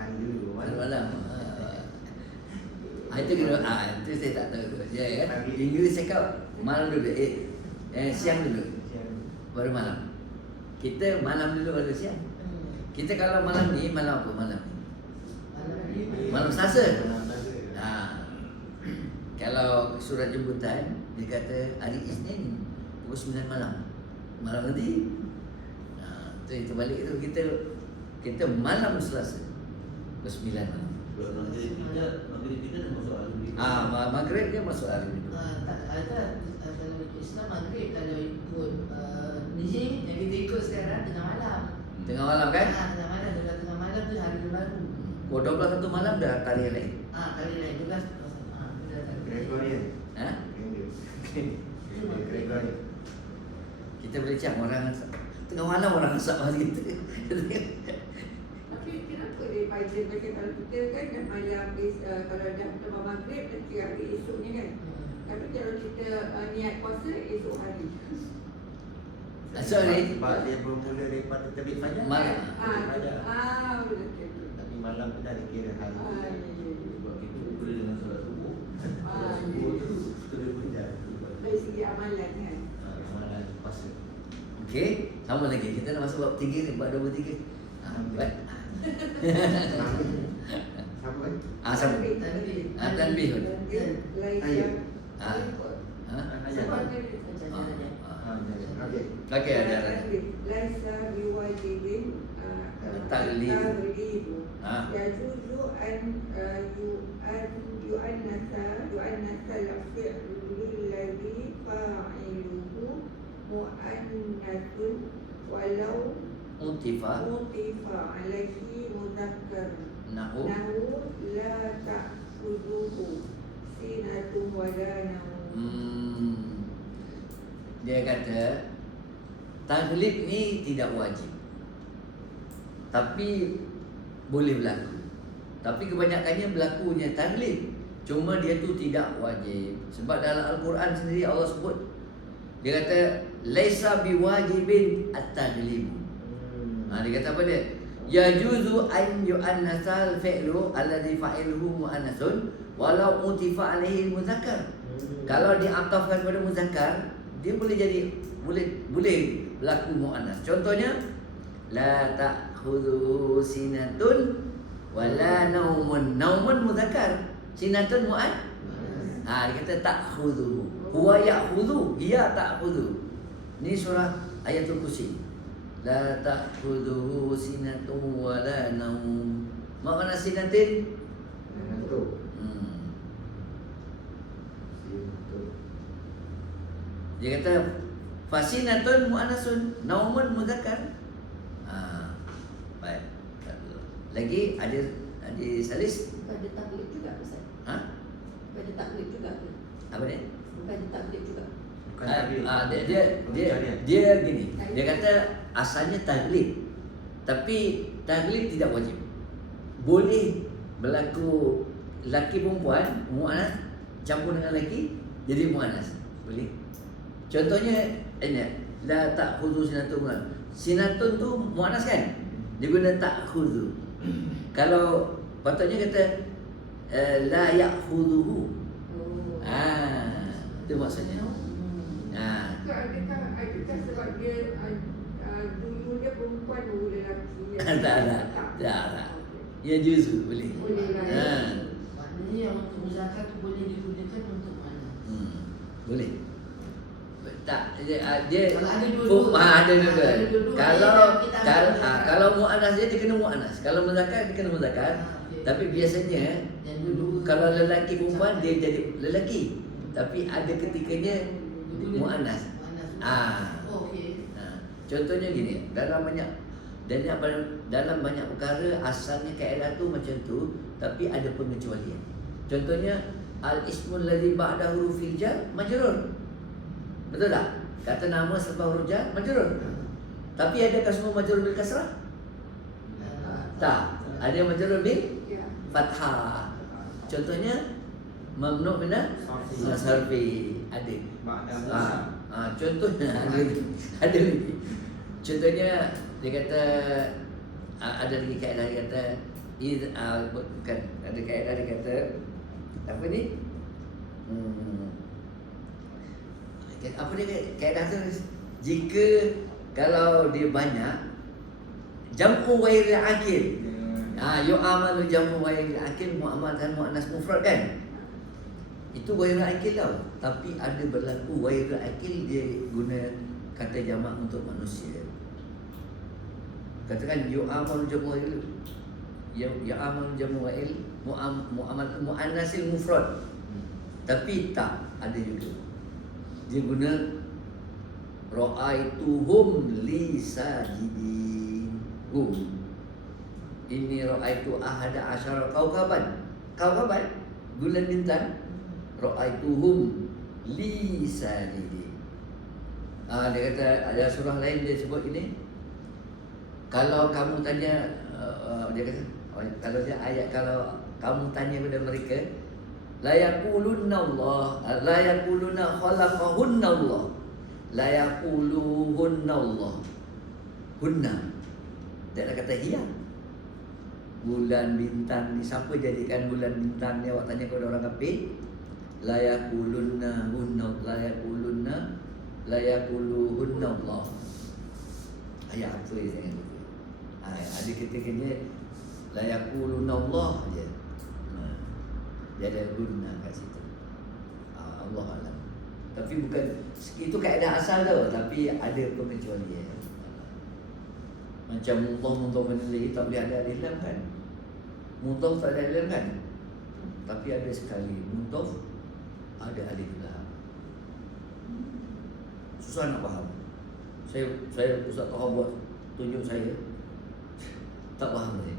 hari dulu malam. Itu kena itu saya tak tahu. Ya kan? Inggeris cakap malam dulu, siang dulu. Baru malam. Kita malam dulu baru siang. Kita kalau malam ni malam apa malam ni? Malam Selasa. Kalau surat jemputan dia kata hari Isnin pukul 9 malam. Malam nanti. Itu balik tu kita malam Selasa pukul 9 malam. Kalau maghrib kita dah masuk hari ni. Maghrib dia masuk hari ni. Tak ada kalau Islam maghrib, kalau ikut ni yang kita ikut sekarang tengah malam. Tengah malam kan? Tengah malam, dah tengah malam tu hari baru. 21 malam dah tari lain. Kali lain 12. Gregorian. Gregorian. Kita boleh cakap orang tengah malam orang asap hari kita. Tapi kenapa dia baca kalau kita kan dah malam kalau dah lepas maghrib nanti hari esoknya kan. Tapi kalau kita niat puasa esok hari. Sorry. Sebab dia bermula daripada terbit fajar. Malam. Betul. Tapi malam tu dah dikira hari. Sebab kita boleh dengan solat subuh. Subuh tu terus fajar. Dari segi amalan kan. Malam puasa. Okey, sama lagi. Kita dah masuk bab 3 ni, bab 23. Baik. Sama kan? sambung. Tanbihun. Laisa. Ah. Ha? Sebab Okey. Okey, ada. Laisa biwajibin Taglibu. Ah. yajuzu an yu'annasa al-fi'lu alladhi fa'iluhu mu'annathun walau Utifa alaihi mudzakkar nahu la ta'khudhuhu sinatun wa la nawm. Dia kata taglib ni tidak wajib, tapi boleh berlaku. Tapi kebanyakannya berlakunya taglib, cuma dia tu tidak wajib. Sebab dalam Al-Quran sendiri Allah sebut, dia kata laisa biwajibin at-taglib. Dia kata apa dia? Yajuzu an yu'annasal fi'lu alladhi fa'iluhu mu'annasun walau utifa alaihi muzakkar. Kalau diatafkan pada muzakkar, dia boleh jadi boleh berlaku mu'annas. Contohnya la ta'khudhu sinatun wala naumun. Naumun muzakkar, sinatun mu'an. Dia kata ta'khudhu. Huwa ya'khudhu, hiya ta'khudhu. Ni surah Ayatul Kursi. La ta'khudhu sinatun wala naum. Makna sinatin? Ngantuk. Dia kata fasinatun mu'annasun, naumun muzakkar. Baik. Lagi ada Salis? Bukan dia taklid juga Ustaz. Bukan dia taklid juga ke? Apa dia? Bukan dia taklid juga. Bukan taklid. Dia gini. Dia kata asalnya taglib, tapi taglib tidak wajib. Boleh berlaku laki perempuan mu'annas campur dengan laki jadi mu'annas. Boleh. Contohnya ini, la ta'khudhu sinatun. Sinatun tu mu'annas kan? Dia guna ta'khudhu. Kalau patutnya kata la ya'khudhuhu. Itu maksudnya. Adakah sebab dia dulu dia perempuan dulu lelaki? Tak. Ya juzu boleh. Maknanya yang untuk muzakkar tu boleh digunakan untuk mana? Boleh. Tak, dia Kalau ada dua-dua. ada dua-dua. Kalau mu'annas dia kena mu'annas. Kalau muzakkar dia kena muzakkar. Okay. Tapi biasanya Yang dua-dua kalau lelaki perempuan dia jadi lelaki. Tapi ada ketikanya mu'annas. Okey. Contohnya gini, dalam banyak perkara asalnya kaedah tu macam tu, tapi ada pengecualian. Contohnya al-ismul ladzi ba'da hurufil jar majrur. Betul tak? Kata nama selepas huruf jar majrur. Tapi adakah semua majrur bil kasrah? Tak. Ada yang majrur bil fathah. Contohnya mamnu' min as-sarfi. Ada. Contohnya ada lagi. Contohnya dia kata ada lagi kaedah dia kata bukan ada kaedah dia kata apa ni? Apa dia kaedah tu? Jika kalau dia banyak jam'u ghairil akil. Yu'amalu jam'u ghairil akil mu'amalkan mu'annas mufrad kan? Itu ghairil akil tau. Tapi ada berlaku ghairil akil dia guna kata jamak untuk manusia. Katakan yu'amalu jam'u ghairil ya'amalu jam'u ghairil mu'annasil mufrad. Tapi tak ada juga. Dia guna ra'aituhum li sajidin. Ini ra'aitu ahada asyara kaukaban. Kaukaban bulan bintang. Ra'aituhum li sajidin. Dia kata ada surah lain dia sebut ini. Kalau kamu tanya dia kata kalau dia ayat kalau kamu tanya kepada mereka la yaqulunna Allah la yaquluna khalaqahunna Allah la yaquluhunna Allah hunna. Dia nak kata hiya. Bulan bintang ni siapa jadikan bulan bintang ni? Awak tanya kepada orang kafir. La yaqulunna hunna la yaqulunna la yaquluhunna Allah. Ayat apa dia tengok tu? Ada ketikanya la yaqulunna Allah je. dia ada guna kat situ. Allah alam. Tapi bukan itu kaedah asal tu, tapi ada pengecualian. Macam mudhaf menulis tak boleh ada alif lam kan? Mudhaf tak ada alif lam kan? Tapi ada sekali mudhaf ada alif lam. Susah nak faham. Saya Ustaz Taha buat tunjuk saya. Tak faham saya.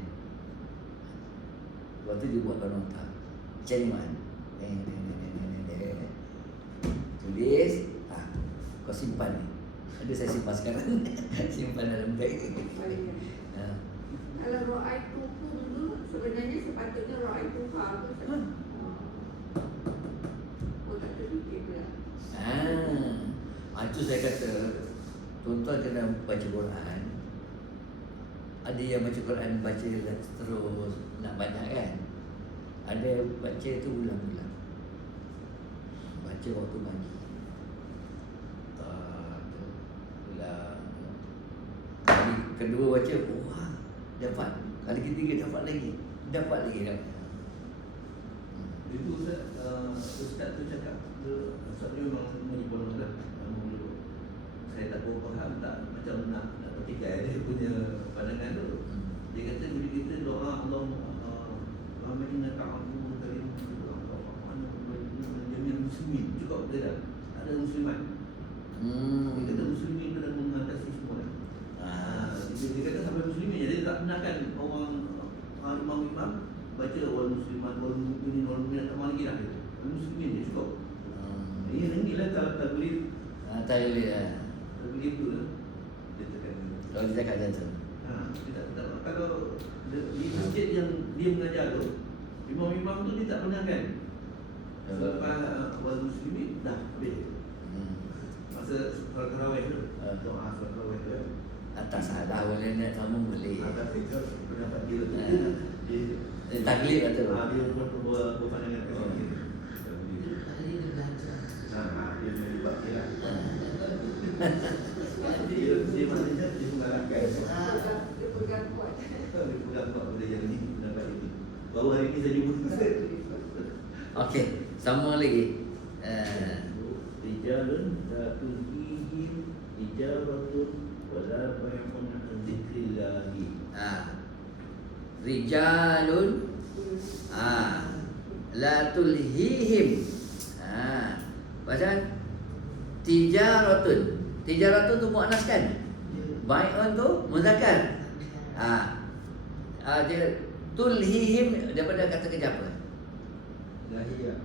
Waktu dia buat nota. Cari mana? Tulis, kau simpan ni. Ada saya simpan sekarang. Simpan dalam beg. Kalau ra'aitukum tu sebenarnya sepatutnya ra'aituha tu. Oh tak terfikir pula. Itu saya kata tuan-tuan kena baca Quran. Ada yang baca Quran baca terus nak banyak kan. Ada baca tu ulang-ulang. Baca waktu pagi. Ulang. Kali kedua baca, wah, dapat. Kali ketiga dapat lagi. Dapat lagi. Itu Ustaz tu cakap Ustaz ni memang menyebut lah. Saya tak tahu faham tak macam nak petikai dia punya pandangan tu. Dia kata bila kita doa Allah Inna ta'amu karim menjamin muslimin cukup betul tak? Ada musliman. Dia kata muslimin itu dah mengatasi semua. Dia kata sampai muslimin, jadi tak benarkan orang imam baca wal musliman wal mu'minin wal mu'minat tak lagi lah. Muslimin je cukup. Ini lah tak boleh. Tak boleh lah. Tak boleh tu lah. Dia tekan. Kalau kita kat jatuh. Kalau di masjid yang dia mengajar tu, imam-imam tu dia tak benarkan. Selepas wal muslimin dah habis. Masa solat tarawih tu, doa solat tarawih tu. Tak salah boleh nak sama boleh. Atas itu pendapat dia tu. Dia taklid lah tu. Dia berpandangan kat sini. Hari dia belajar. Dia menyebab dia lah. Dia maknanya dia mengalahkan. Dia pegang kuat. Dia pegang kuat pada yang ini pendapat ini. Baru hari ini saya jumpa Ustaz. Okey, sama lagi. Rijalun la tulhihim tijaratun wala bai'un an dzikrillah. Rijalun la tulhihim. Baca tijaratun. Tijaratun tu muannas kan? Bai'un tu muzakkar. Dia tulhihim daripada kata kerja apa? Lahiyah.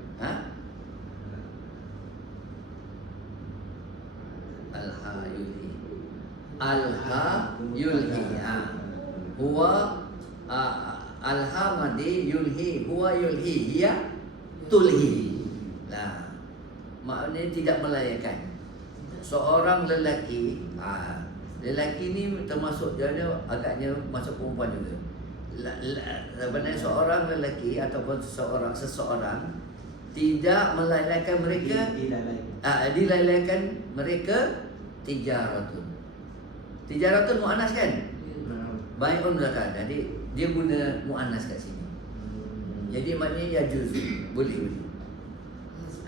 Alha yulhi. Alha yulhi. Huwa alha madi yulhi. Huwa yulhi. Hiya tulhi. Lah. Maknanya tidak melayakan. Seorang lelaki, lelaki ni termasuk dia agaknya masuk perempuan juga. Sebenarnya seorang lelaki ataupun seseorang tidak melalaikan mereka, dilalaikan mereka tijaratun. Tijaratun muannas kan? Bai'un muzakkar. Jadi dia guna muannas kat sini. Jadi maknanya yajuz, boleh.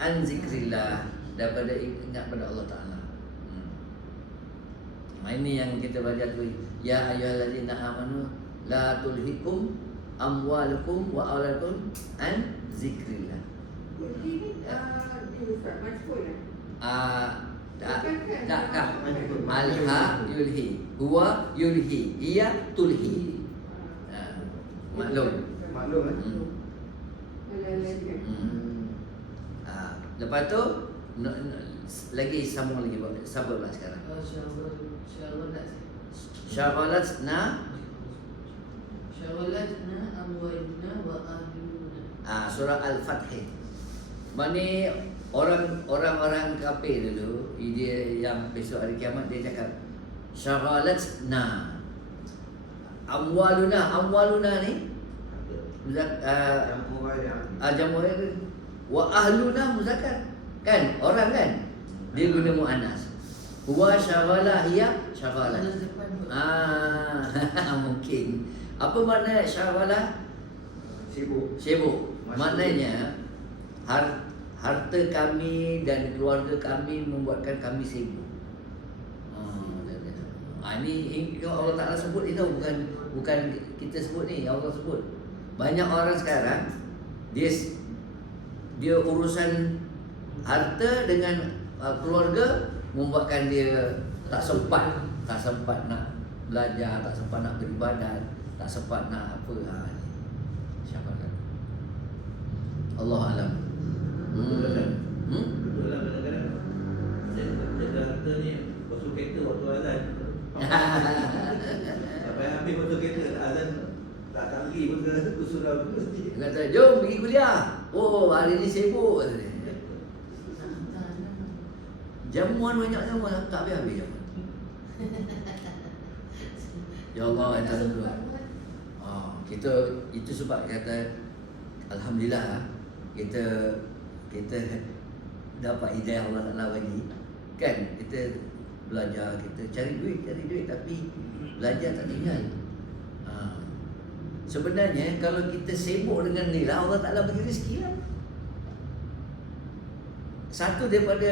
An zikrillah, daripada ingat pada Allah Taala. Ini yang kita baca tu, ya ayyuhallazina amanu la tulhikum amwalukum wa auladukum an zikrillah. Ini Ustaz Majpul Tak. Alha yulhi. Huwa yulhi. Ia tulhi. Maklum. Lepas tu lagi sambung lagi, sabarlah sekarang. Syaghalatna amwaluna wa ahluna. Surah Al-Fath. Mana orang-orang kafir dulu, dia yang besok hari kiamat dia cakap syaghalatna amwaluna ni jamu wa ahluna muzakkar kan, orang kan, dia guna muannas. Huwa syaghala hiya syaghalat. Mungkin apa makna syaghala? Sibuk. Maknanya harta kami dan keluarga kami membuatkan kami sibuk. Ini Allah Ta'ala sebut itu, bukan kita sebut ni, Allah sebut. Banyak orang sekarang dia urusan harta dengan keluarga membuatkan dia tak sempat nak belajar, tak sempat nak beribadat, tak sempat nak apa. Siapa kan? Allah alam. Betul lah kadang-kadang jaga harta ni basuh kereta waktu azan. Sampai habis basuh kereta azan tak lagi pun ke surau ke masjid. Dia kata, jom pergi kuliah. Oh, hari ni sibuk. Jamuan banyak jamuan, tak habis-habis jamuan. Ya Allah, kita itu sebab kata alhamdulillah kita dapat hidayah Allah Taala bagi. Kan kita belajar, kita cari duit tapi belajar tak tinggal. Sebenarnya kalau kita sibuk dengan ni lah, Allah Ta'ala bagi rezeki lah. Satu daripada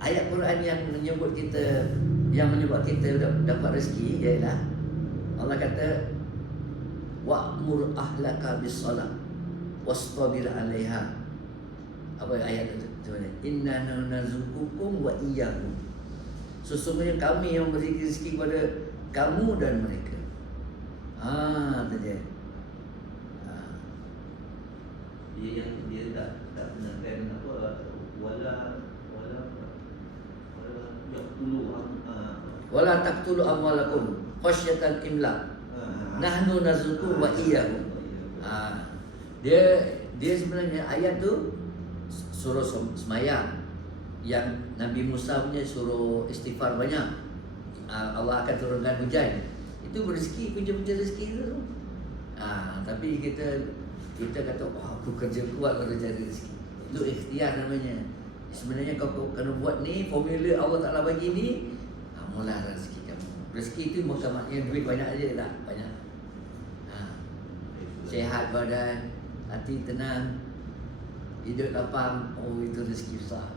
ayat Quran yang menyebut kita, yang menyebut kita dapat rezeki ialah Allah kata wa'mur ahlaka bis-salat wastabir 'alaiha. Apa ayat itu? Inna narzuqukum wa iyyakum. Sesungguhnya kami yang memberi rezeki kepada kamu dan mereka. Tu dia. Dia tak benarkan apa wala taqtulu amwalakum khasyatan imlaq. Nahnu narzuqukum wa iyyakum. Dia sebenarnya ayat tu suruh semayang, yang Nabi Musa punya suruh istighfar banyak. Allah akan turunkan hujan. Itu rezeki, punca-punca rezeki itu. Tapi kita kata, aku kerja kuat kalau cari rezeki. Itu ikhtiar namanya. Sebenarnya kau kena buat ni, formula Allah Ta'ala bagi ni, mula rezeki kamu. Rezeki itu bukan maknanya duit banyak aja, tak? Banyak. Sehat badan, hati tenang, hidup lapang, itu rezeki besar.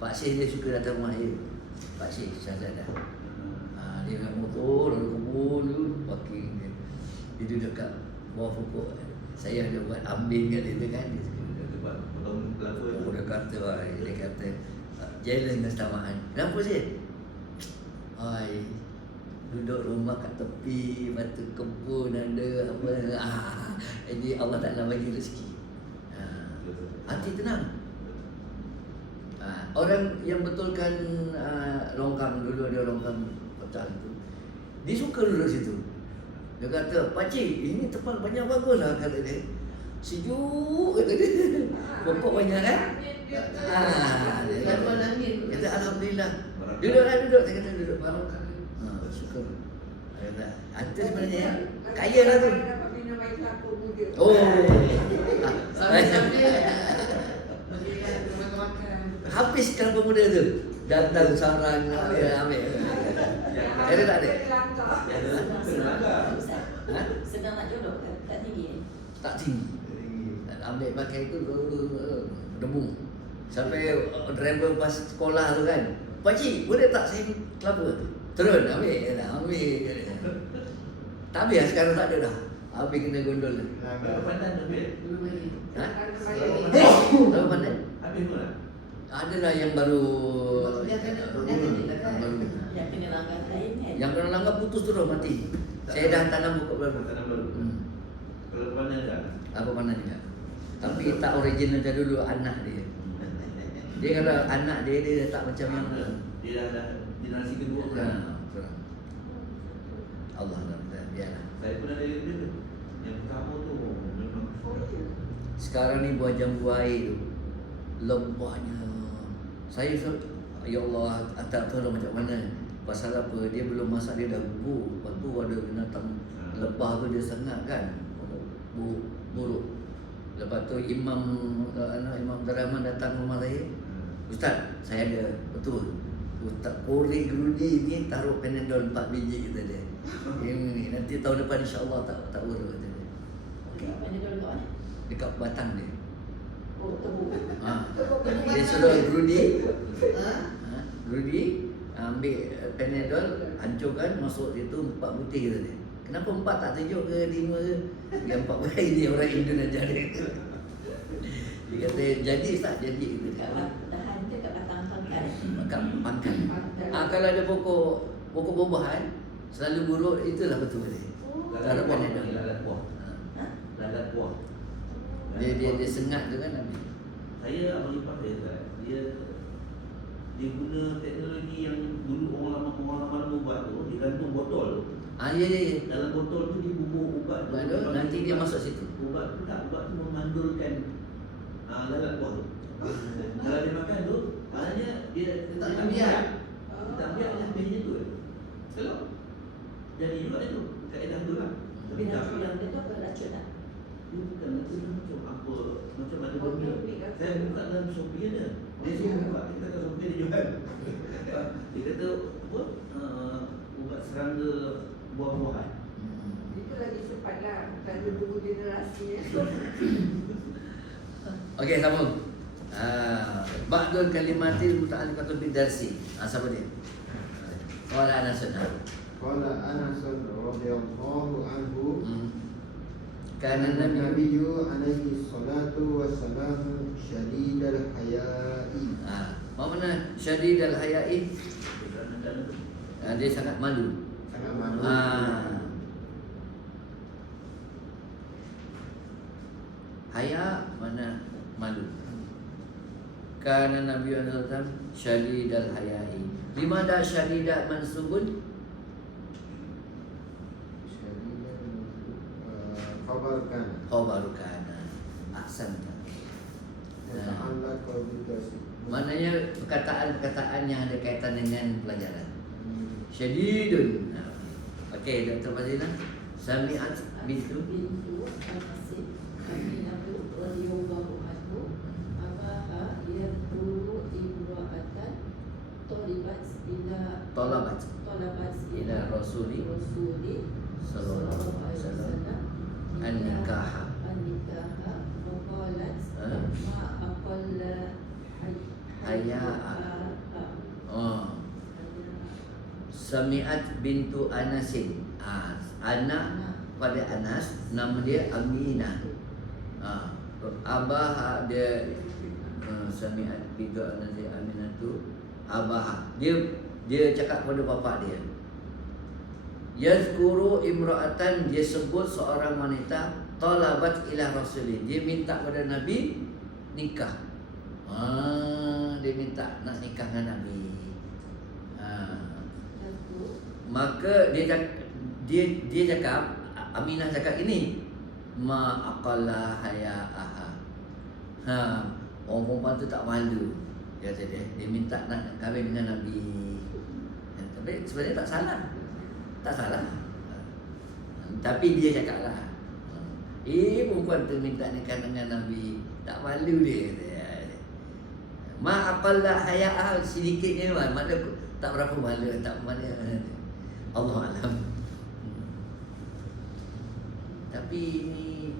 Pak Syekh dia suka datang rumah dia. Pak Syekh Syahzadah. Dia nak motor, lalu kebun tu, parking dia. Dia duduk kat bawah pokok. Saya ada buat ambing kat dia kan. Dia suka potong kelapa. dia kata jalan kestamaan. Kenapa sih? Duduk rumah kat tepi, batu kebun ada apa. Jadi Allah Ta'ala bagi rezeki. Hati tenang. Orang yang betulkan longkang, dulu ada longkang pecah tu, dia suka duduk situ. Dia kata, pakcik, ini tempat banyak bagus lah, kata dia. Sejuk, kata dia. Pokok banyak kan? Dia kata, alhamdulillah. Duduk. Dia kata duduk. Syukur. Dia kata, hantu sebenarnya kaya lah tu. Dapat minum air kelapa muda. Habis kelapa muda tu, datang sarang dia ambil. Ada tak ada? Sedang nak jodoh ke? Tak tinggi. Tak tinggi. Ambil pakai tu debu. Sampai driver pas sekolah tu kan, pakcik boleh tak saya kelapa? Turun ambil. Tak habis sekarang tak ada dah. Habis kena gondol. Berapa pandan tu ambil? Berapa pandai? Habis pun lah. Adalah yang baru. Yang kena langgar lain kan? Yang kena langgar putus terus mati. Saya dah tanam pokok baru. Tanam baru. Kalau pandan tak? Apa pandai juga. Tapi tak original macam dulu anak dia. Dia kata anak dia tak macam yang dia dah generasi kedua kan. Allah biarlah. Saya pun ada dia yang pertama tu memang. Sekarang ni buah jambu air tu lembahnya. Saya ya Allah, tak tahu macam mana. Pasal apa? Dia belum masak, dia dah bubur. Lepas tu ada binatang lebah tu dia sengat kan. Buruk. Lepas tu Imam Rahman datang rumah saya. Ustaz, saya ada betul. Ustaz korek gerudi ni taruh Panadol 4 biji kata dia. Ini nanti tahun depan insya-Allah tak urut kata dia. Okey, apa dia dekat mana? Dekat batang dia. Oh, tebu. Dia suruh Grudi, Ha? Grudi ambil Panadol, hancurkan, masuk situ 4 butir kata dia. Kenapa 4 tak 7 ke 5 ke? Yang 4 butir dia orang Indon ajar dia kata. Dia kata jadi tak jadi kata dia. Tahan je kat batang pangkal. Makan pangkal. Kalau ada pokok buah-buahan selalu buruk, itulah betul dia. Taruh Panadol. Lalat buah. Ha? Lalat buah. Dia sengat tu kan ambil. Saya abang ipar saya Ustaz, dia guna teknologi yang dulu orang lama ubat tu, dia gantung botol tu. Ya. Dalam botol tu dia bubur ubat tu. Baru nanti dia masuk situ. Ubat tu memandulkan lalat buah tu. Kalau dia makan tu, maknanya dia Tak biar. Tak biar dia habisnya tu. Kalau jadi juga itu, kaedah tu lah. Tapi racun yang dia tu apa racun tak? Dia bukan macam apa, macam ada Oh, benda. topik apa? Saya buka dalam Shopee ada. Dia Oh, suruh ya. buka, kita kat Shopee dia jual. Dia kata apa? Ubat serangga buah-buahan. Itu lagi cepat lah. Kalau dulu generasi ya. Okey, sambung. Ba'dul kalimatil muta'alliqatun bidarsi. Siapa dia? Qala Anas. Qala Anas radhiyallahu anhu Kana Nabi Nabi. alaihi salatu wassalam syadidal haya'i. Apa mana syadidal haya'i? Dia sangat malu. Sangat malu. Haya mana malu. Kana Nabi sallallahu alaihi wasallam syadidal haya'i. Di mana syadidat mansubun? Khabar kana. Khabar kana. Ahsanta. Ta'allaq bidarsi. Maknanya perkataan-perkataan yang ada kaitan dengan pelajaran. Syadidun. Okey, Dr. Fazila. Sami'at bintu Bintu Al-Asid Aminatu radhiyallahu anhu abaha yaqulu imra'atan talabat ila ila Rasuli sallallahu alaihi wasallam an-nikaha. wa qalat ma aqalla Haya'a. Sami'at bintu Anasin. Anak pada Anas, nama dia Aminah. Abah dia Sami'at bintu Anasin Aminah tu Abah. Dia cakap pada bapa dia. Yazkuru imra'atan, dia sebut seorang wanita talabat ila Rasulih. Dia minta pada Nabi nikah. Dia minta nak nikah dengan Nabi. Maka dia cakap, Aminah cakap ini, ma aqalla haya'aha. Orang perempuan tu tak malu. Dia kata dia minta nak kahwin dengan Nabi. Tapi sebenarnya tak salah. Tak salah. Tapi dia cakap lah, perempuan tu minta nikah dengan Nabi, tak malu dia kata. Ma aqalla haya'aha, sedikitnya mana tak berapa malu, tak mana. Allah alam. Tapi ini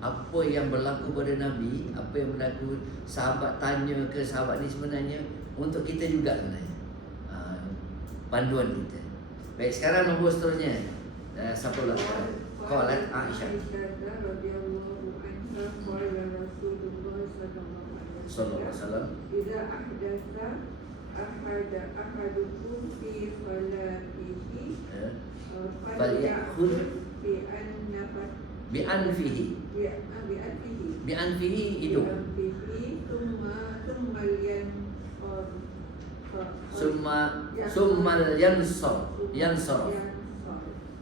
apa yang berlaku pada Nabi, apa yang berlaku, sahabat tanya ke sahabat ni sebenarnya untuk kita juga sebenarnya. Panduan kita. Baik, sekarang nombor seterusnya. Siapa lah? Qalat Aisyah radhiyallahu anha qala Rasulullah sallallahu alaihi wasallam, idza ahdatha ahadukum fi salatihi falyakhudh bi anfihi hidung, summal yansaraf.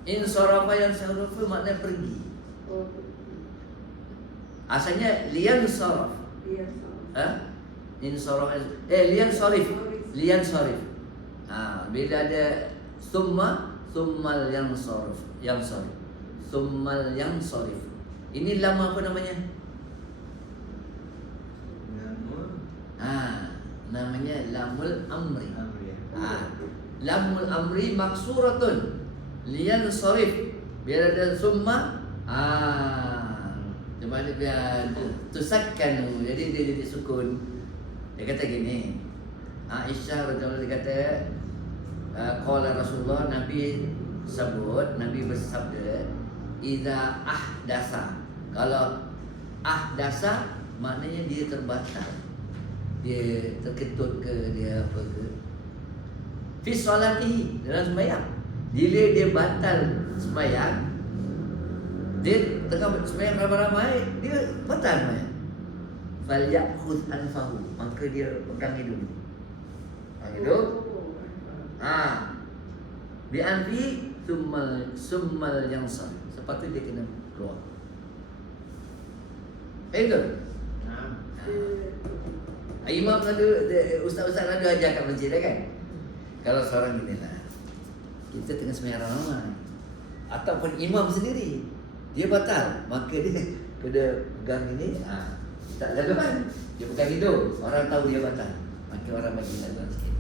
Insarafa yansarafu maknanya pergi. Asalnya liyansaraf. Insaraf liyansarif. Bila ada summal yansarif. Summal yansarif. Ini lam apa namanya? Namanya lamul amri. Lamul amri maksuratun. Liyansarif, biar ada summa. Cuma dia biar tusakkanu, jadi dia jadi sukun. Dia kata gini, Aisyah radhiyallahu anha kata, qala Rasulullah, Nabi bersabda, idza ahdasa. Kalau ahdasa maknanya dia terbatal, dia terketut ke, dia apa ke, fi salatihi, dalam sembahyang. Bila dia batal sembahyang, dia tengah sembahyang ramai-ramai, dia batal sembahyang. Falyakhudh anfahu, maka dia pegang hidung. Hidung. Bi anfi summal yansar. Sepatutnya dia kena keluar. Betul? Imam ada, ustaz-ustaz ada ajar kat masjid kan? Kalau seorang gini lah, kita tengah sembahyang ramai, ataupun imam sendiri, dia batal, maka dia kena pegang ini, tak laluan, dia pegang hidung, orang tahu dia batal, maka orang bagi laluan sikit.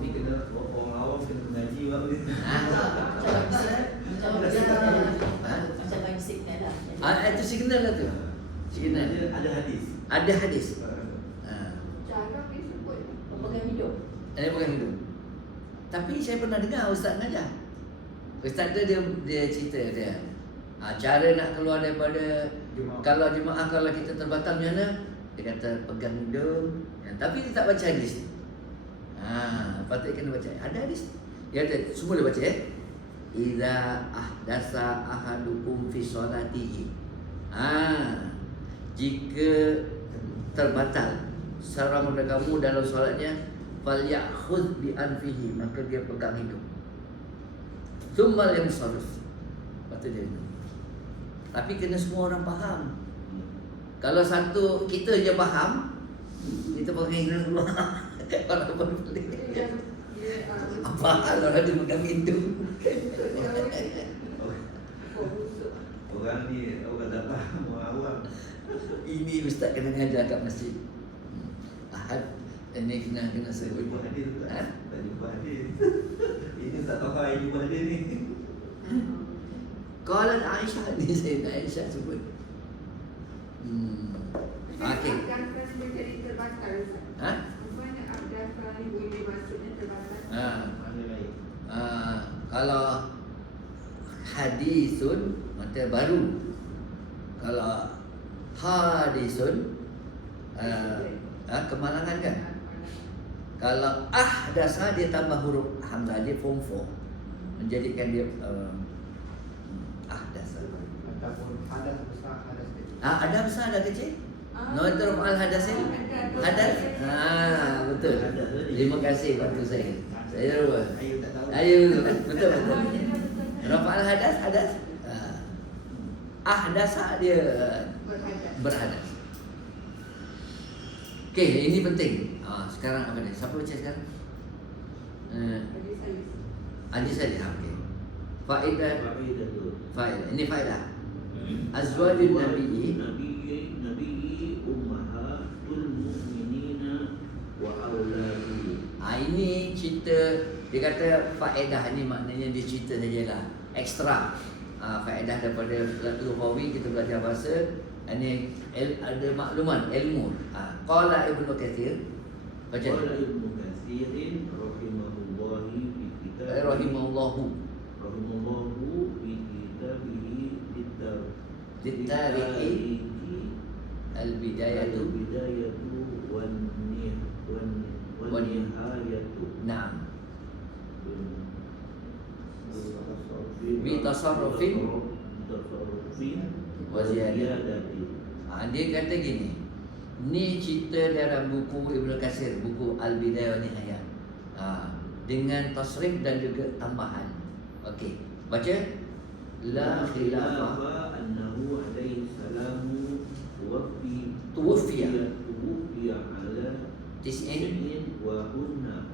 Ini kena orang awam kena mengaji buat ni. Macam bagi signal lah. Itu signal lah tu. Signal. Ada hadis. Ada hadis. Cara dia sebut Pegang hidup. Dia pegang hidung. Tapi saya pernah dengar ustaz mengajar. Ustaz tu dia cerita dia. Cara nak keluar daripada jemaah kalau kita terbatal macam mana? Dia kata pegang hidung. Tapi dia tak baca hadis. Patut kena baca. Ada hadis. Dia kata semua dia baca Idza ahdasa ahadukum fi salatihi. Jika terbatal seorang daripada kamu dalam solatnya, falyakhudh bi anfihi, maka dia pegang hidung. Tsumma yansarif. Patut dia. Tapi kena semua orang faham. Kalau satu kita je faham, kita pakai hidung keluar. Orang baru boleh. Apa hal orang dia pegang hidung? Orang ni orang tak faham, orang awam. Ini ustaz kena ngajar kat masjid. Ahad ini kena Tak sebut. jumpa hadis tu tak? Tak jumpa hadis. Ini tak tahu yang jumpa hadis ni. Qalat Aisyah, ni Sayyidah Aisyah sebut. Okey. Abdaskan dia jadi terbatal. Mana abdaskan ni boleh maksudnya terbatal? Mana lain? Kalau hadisun maka baru. Kalau hadisun kemalangan kan. Kalau ahdasa dia tambah huruf hamzah, dia form 4 menjadikan dia ahdasa. Ataupun hadas besar, hadas kecil. Ada besar ada kecil? No term al hadasin. Hadas. Betul. Terima kasih bantu saya. Saya lupa. Ayu tak tahu. Ayo betul. Rafa al hadas hadas. Ahdasa dia berhadas. Okey, ini penting. Sekarang apa ni? Siapa baca sekarang? Adi saja. Okey. Faedah. Ini faedah. Azwajun Nabi ummahatul mu'minina wa auladi. Ini cerita, dia kata faedah ni maknanya dia cerita sajalah, ekstra. Faedah daripada Lughawi kita belajar bahasa. Ini ada makluman, ilmu. Qala Ibnu Katsir. Baca. Qala Ibnu Katsirin rahimahullahi fi kitab Rahimahullahu fi kitabihi Littabi'i Al-Bidayatu wan nihayatu. Naam. Bi tasarrufin wa ziyadati. Dia kata gini. Ni cerita dalam buku Ibnu Katsir, buku Al-Bidayah wa Nihayah. Dengan tasrif dan juga tambahan. Okey, baca. La khilafa annahu alaihi salamu tuwfiya ala tis'in wa hunna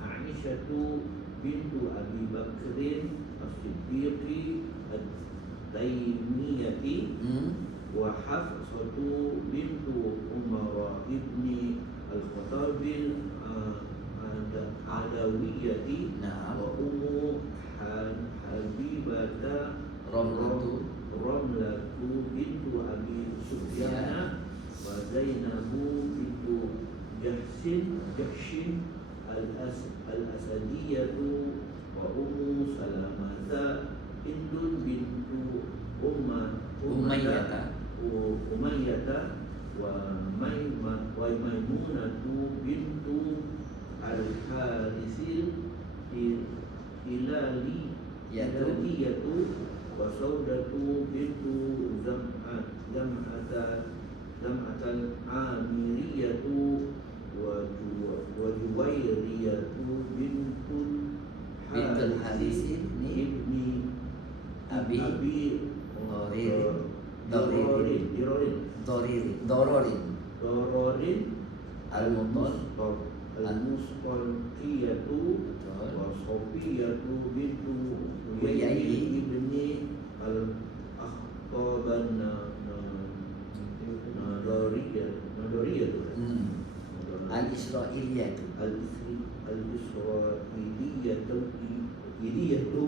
Aisyatu bintu Abi Bakrin as-Siddiqi at-Taymiyati wa Hafsatu bintu Umar ibni al-Khattab al-Adawiyati wa Ummu Habibata Ramlatu bintu Abi Sufyan wa Zainabu bintu Jahshin al-Asadiyatu wa Ummu Salamata Hindun bintu Umayyata wa Maimunatu bintu Al-Harisil Hilaliyatu wa Saudatu bintu Zam'atal Amiriyatu wa Juwairiyatu bintul Harisil ibni Abi Dororin Al-Musqalqiyatu wa Sofiyatu bintu Huyai ibni Al-Akhtaban Nadoriyatu Al-Israiliyatu Al-Israiliyatu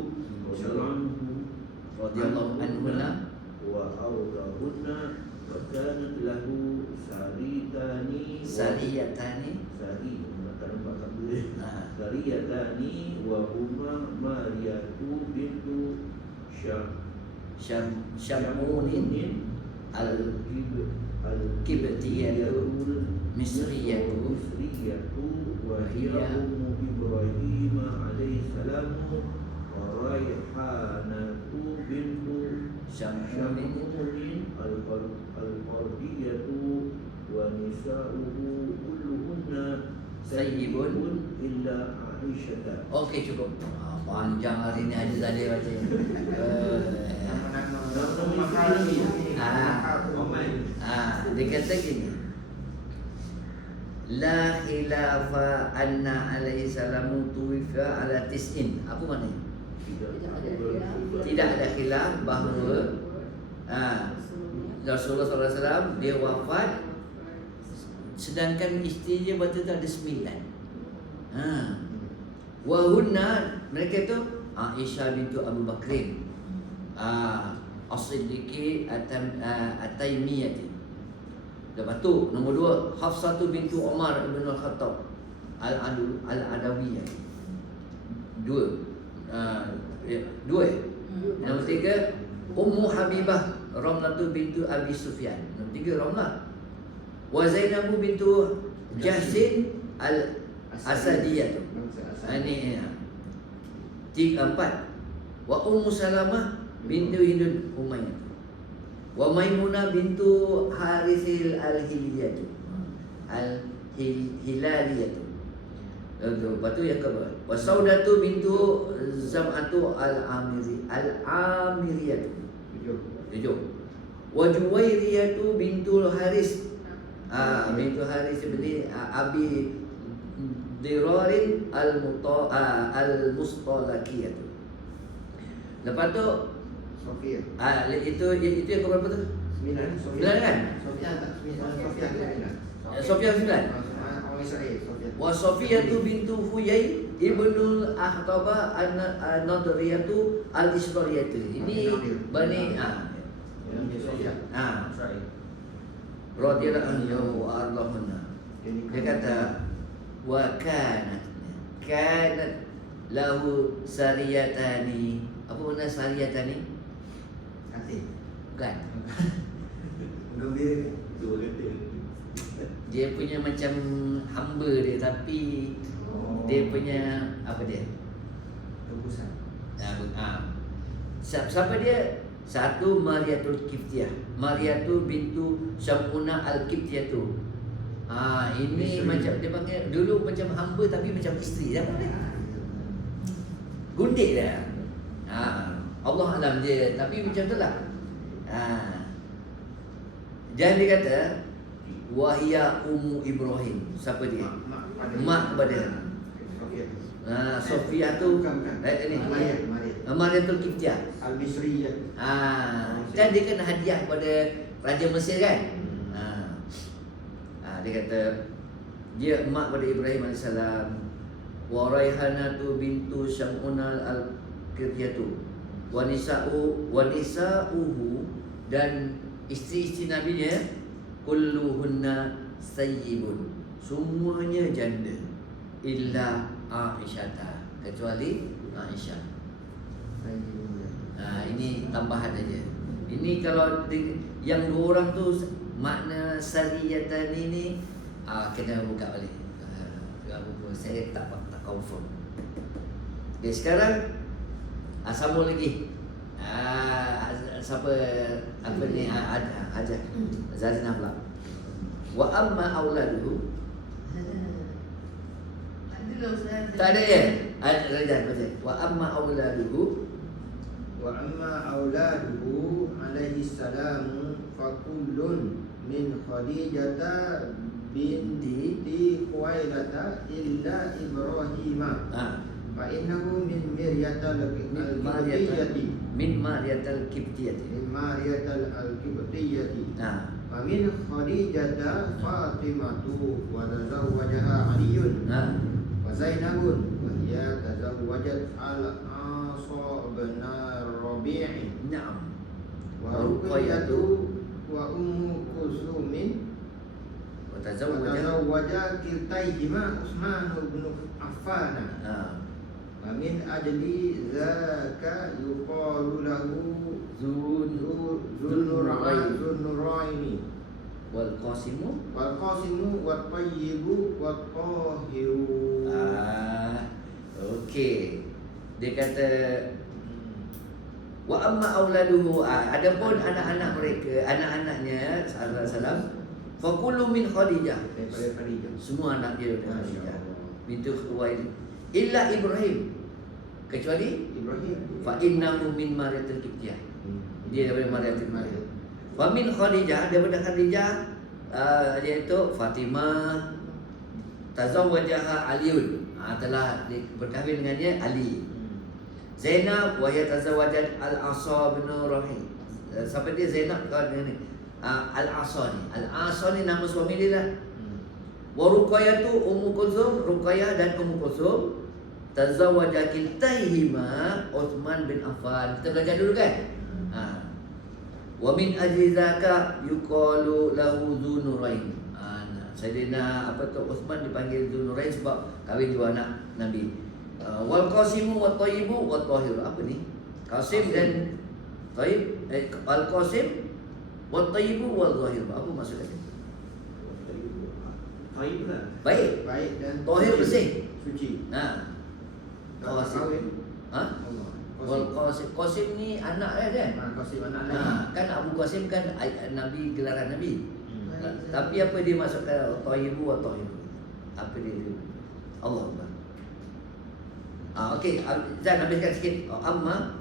radhiyallahu anhunna wa ardahunna wa kanat lahu sariyatani wa huma Mariyatu bintu Syamunin Al-Kibtiyatu Misriyatu wa hiya ummu Ibrahim alaihi salam wa Raihanatu bintu Syamunin Al-Qardiyatu wa nisa'uhu kulluhunna Sayyibun illa Aisyah. Okey, cukup. Panjang hari ni ada tadi baca. Dia kata gini. La khilafa anna alaihi salamu tuwifa ala tis'in. Apa maknanya? Tidak ada khilaf bahawa Rasulullah SAW dia wafat sedangkan isteri dia waktu tu ada 9. Wahunna mereka tu Aisyah bintu Abu Bakrin, As-Siddiqi At-Taimiyah. Lepas tu nombor 2 Hafsah bintu Umar ibn Al-Khattab Al-Adawiyah. 2. Nombor 3 Ummu Habibah Ramlatu bintu Abi Sufyan. Nombor 3 Ramlah. Wa Zainabu bintu Jahsin Al-Asadiyah. Ini 4. Wa Ummu Salamah bintu Hindun Umayyah. Wa Maimunah bintu Harisil Al-Hiliyah. Al-Hilaliyah. Lepas tu yang keempat wa Saudatu bintu Zam'atu Al-Amiriyah. 7. Wa Juwairiyatu bintul Haris bintu Haris bin Abi Dirarin Al-Mustalakiyah. Lepas tu Sofia. Itu yang keberapa tu? 9 kan? Sofia 9. Orang Israel, Sofia. Wa Sofiyatu bintu Huyai ibnul Akhtabah an-Nadriyatu al-Israiliyatu. Ini Bani Sofia. Israel. radhiyallahu anhu wa ardahunna. Dia kata wa kanat lahu sariyatani. Apa makna sariyatani? Kasih. Bukan. Gembira. Dua kata. Dia punya macam hamba dia tapi dia punya apa dia? Tebusan. Siapa dia? Satu Mariatul Kiftiyah, Mariatu bintu Syamuna Al-Kiftiyah tu. Ini macam dia panggil dulu macam hamba tapi macam isteri. Apa dia? Gundik dia. Allah alam dia tapi macam tu lah. Dan dia kata wahia ummu Ibrahim. Siapa dia? Mak kepada Sofia tu ini Mariatul Kiftiyah Al-Bisriyah. Kan dia kena hadiah kepada Raja Mesir kan. Dia kata dia emak pada Ibrahim AS. Wa Raihanatu bintu Syam'unal Al-Kiftiyatu wa nisa'uhu dan isteri-isteri Nabi-nya kulluhunna sayyibun, semuanya janda illa Aisyah, kecuali Aisyah. Ini tambahan aja. Ini kalau yang dua orang tu makna sariyatan ini kena buka balik. Saya tak confirm. Okay, sekarang sambung lagi. Siapa apa ni aja Zazina pula. Wa amma auladuhu. Tak ada ya? Raja baca. Wa amma auladuhu. Wa amma auladuhu alaihi salam fakullun min Khadijata binti Khuwailata illa Ibrahima. Fa innahu min Maryatal al-Qibtiyyati. Min Maryatal Qibtiyyati. Min Maryatal al-Qibtiyyati. Fa min Khadijata Fatimatu wa tazawwajaha Aliyun. Wa Zainabun wa hiya tazawwajat al-As bin Rabi'. Naam. Wa Ruqayyatu wa Ummu Kulsumin wa tazawwaja kiltaihima Utsman bin Affan. Wa min ajli zaka yuqalu lahu Zunnuraini wal Qasimu wat tayyibu wat tahiru. Okey. Dia kata wa amma auladuhu, adapun anak-anak mereka, anak-anaknya sallallahu alaihi wasallam, fa kullu min Khadijah, Daripada Khadijah. semua anak dia dari Masya Khadijah Allah. bintu Khuwailid illa Ibrahim, kecuali Ibrahim. fa innahu min Maryatil Qibtiyah, dia daripada Maryatil Qibtiyah. Fa min Khadijah, daripada Khadijah iaitu Fatimah, tazawwajaha Aliun, telah berkahwin dengannya Ali. Zainab wa hiya tazawwajat al-Asa bin Rabi'. Siapa dia Zainab kan ni? Al-Asa ni. Al-Asa ni nama suami dia lah. Wa Ruqayyah tu Ummu Kulsum, Ruqayyah dan Ummu Kulsum tazawwaja kiltaihima Utsman bin Affan. Kita belajar dulu kan? Wa min ajli zaka yuqalu lahu Dzunurain. Sayyidina Utsman dipanggil Dzunurain sebab kahwin dua anak Nabi. Wal Qasimu wat Tayyibu wat Tahir. Apa ni? Qasim dan Tayyib. Al Qasim wat Tayyibu wal Zahir. Apa maksudnya? Baik kan? Baik. Baik dan Tahir bersih. suci. Qasim. Wal Qasim ni anak dia kan? Qasim anak lagi. Kan Abu Qasim kan Nabi, gelaran Nabi. Tapi apa dia maksudkan Tayyibu wa Tahir? Apa dia? Allah Akbar. Okey, Zan habiskan sikit. Amma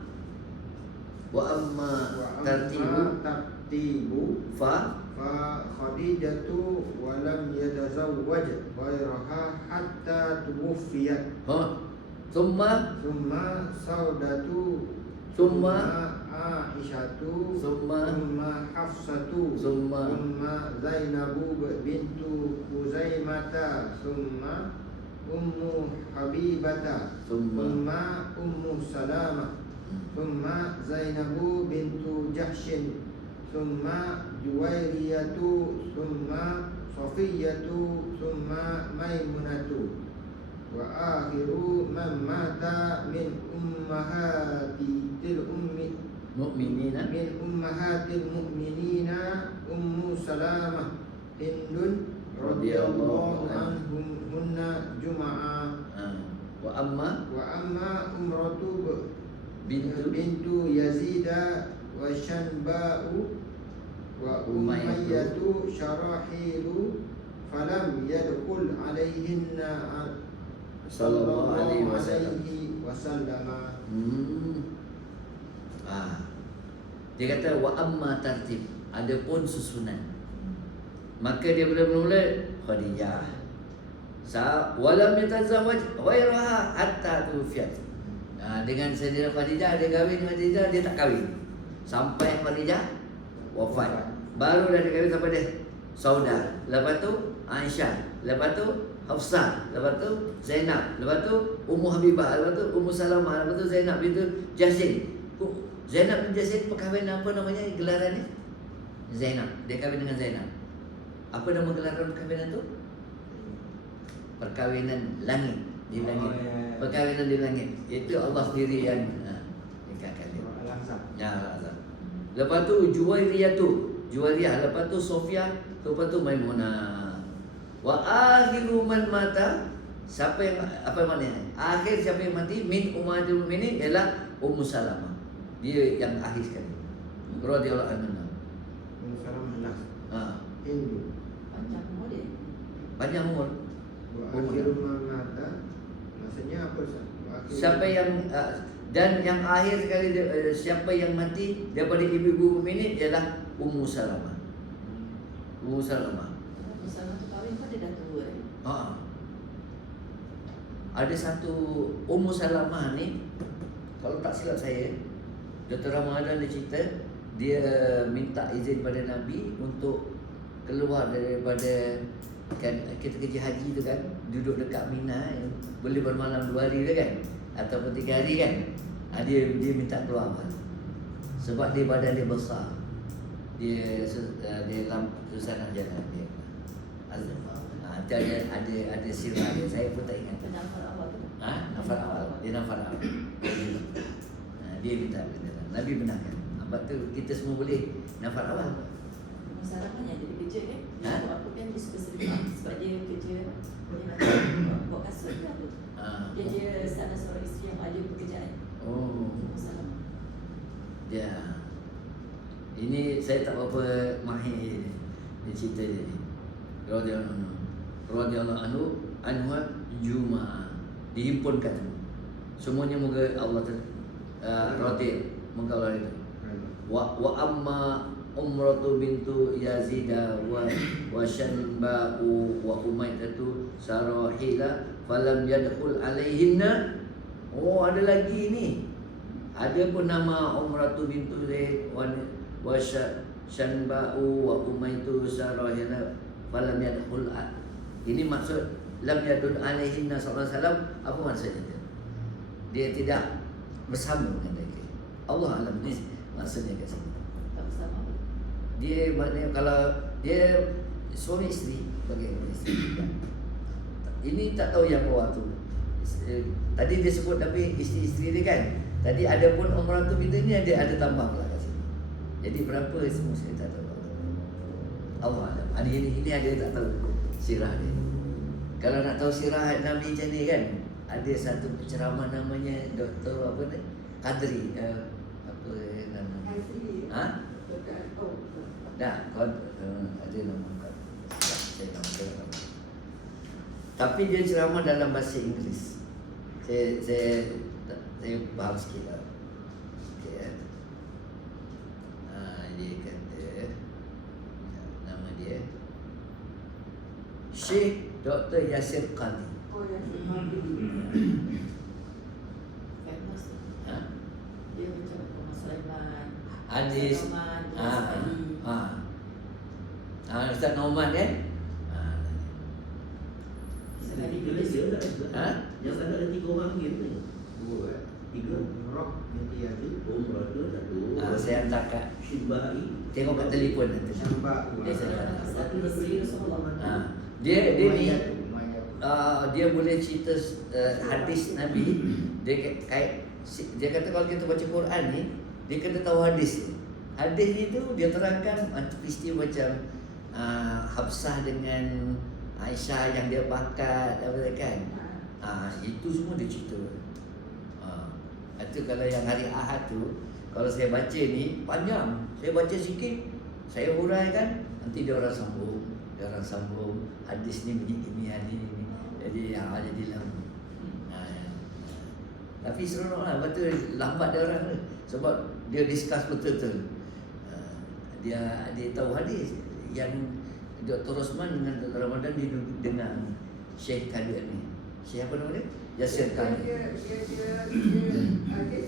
tartibu fa Khadijatu wa lam yatazawwaj ghairaha hatta tuwfiyat. Thumma Saudatu, Thumma Aisyatu, Thumma Hafsatu, Thumma Zainabu bintu Khuzaimata, Thumma Ummu Habibata, Thumma Ummu Salamah, Thumma Zainabu bintu Jahshin, Thumma Juwairiyatu, Thumma Safiyatu, Thumma Maimunatu. Wa akhiru man mata min ummahatil mu'minina Ummu Salamah Hindun radhiyallahu anhunna Jum'ah. Wa amma Umratu bintu Yazida wa Shanba'u wa Umayyatu Syarahilu falam yadkhul alaihinna sallallahu alaihi wasallam. Dia kata wa amma tartib, adapun susunan, maka dia mula-mula Khadijah. Walam yatazawwaj ghairaha hatta tuwfiyat. Dengan Sayyidina Khadijah, dia kahwin dengan Khadijah, dia tak kahwin sampai Khadijah wafat. Baru dah dia kahwin sampai dia Saudah, lepas tu Aisyah, lepas tu Hafsah, lepas tu Zainab, lepas tu Ummu Habibah, lepas tu Ummu Salamah, lepas tu Zainab bintu Jahsin. Zainab bin Jasin perkahwinan apa namanya gelaran ni? Zainab. Dia kahwin dengan Zainab. Apa nama gelaran perkahwinan tu? Perkahwinan langit di langit. Perkahwinan di langit. Itu Allah sendiri yang nikahkan dia. Al-Ahzab. Ya, Al-Ahzab. Lepas tu Juwairiyah, lepas tu Sofia, lepas tu Maimunah. Wa akhiru man mata, siapa yang apa maknanya? Akhir siapa yang mati min ummatul mukminin ialah Ummu Salamah. Dia yang akhir sekali. Radhiyallahu anha. Salam nas. Hindu. Panjang umur dia. Panjang umur. Wa akhiru mata. Maksudnya apa Ustaz? Siapa yang dan yang akhir sekali siapa yang mati daripada ibu-ibu mukminin ialah Ummu Salamah. Ummu Salamah. Misalnya tu kahwin pun dia dah tua Ada satu Ummu Salamah ni, kalau tak silap saya, Dr. Ramadan dia cerita dia minta izin pada Nabi untuk keluar daripada kan kita kerja haji tu kan, duduk dekat Mina boleh bermalam 2 hari tu kan ataupun 3 hari kan. Dia minta keluar sebab dia badan dia besar. Dia susah nak jalan dia. Ada sirah dia, saya pun tak ingat. Nafar awal tu. Nafar awal. Dia nafar awal. Dia minta benar. Nabi benarkan. Sebab tu kita semua boleh nafar awal. Masalah kan yang dia kerja kan. Ha? Buat apa kan dia spesifik sebab dia kerja dia nak buat kasut lah tu. Dia salah seorang isteri yang ada pekerjaan. Oh. Masalah. Ya. Ini saya tak berapa mahir dia cerita dia ni. Radhiyallahu anhu Jumaah dihimpunkan semuanya moga Allah radhi moga Allah itu. Wa amma Umratu bintu Yazida wa Shanba'u wa Umayyatu Sarahila falam yadkhul alaihinna. Oh, ada lagi ni. Ada pun nama Umratu bintu Zaid wa Shanba'u wa Umayyatu Sarahila falam yadkhul. Ini maksud lam yadul alaihinna sallallahu alaihi wasallam. Apa maksudnya? Dia tidak bersama dengan mereka. Allah alam ni maksudnya kat sini. Tak bersama. Dia maknanya kalau dia suami isteri bagaimana isteri. Ini tak tahu yang bawah tu. Tadi dia sebut tapi isteri-isteri dia kan. Tadi ada pun umrah tu bintu ni ada tambah pula kat sini. Jadi berapa semua saya tak tahu. Allah alam. Ini ada tak tahu sirah dia. Kalau nak tahu sirah Nabi macam ni kan, ada satu penceramah namanya Dr. apa ni? Qadri. Apa nama? Asli. Dah, ada nama saya nama. Tapi dia ceramah dalam bahasa Inggeris. Saya faham sikit lah. Okay, dia kata nama dia Syekh Dr. Yasir Qadhi. Oh, Yasir Qadhi. Famous tu. Ha? Dia macam Muhammad Sulaiman. Hadis. Ustaz Norman kan? Tiga dia tak ada. Yang ada 3 orang ni. 2 3. Umrah binti Yazid. Umrah tu satu. Saya hantar kat Shibai. tengok kat telefon nanti. Shanba'u. Dia satu isteri Rasulullah. Dia ni Mayat. dia boleh cerita hadis Nabi. Dia kata kalau kita baca Quran ni, dia kena tahu hadis ni. Hadis ni tu dia terangkan peristiwa macam Hafsah dengan Aisyah yang dia bakat apa kan. Itu semua dia cerita. Itu kalau yang hari Ahad tu, kalau saya baca ni panjang. Saya baca sikit, saya huraikan, nanti dia orang sambung. Hadis ni begini hadis ni. Jadi jadilah. Tapi seronoklah, betul lambat dia orang tu. Sebab dia discuss betul-betul. Dia tahu hadis yang Dr. Rosman dengan Dr. Ramadan dia duduk dengan Syekh Kadir ni. Syekh apa nama dia? Yasir Kadir. Dia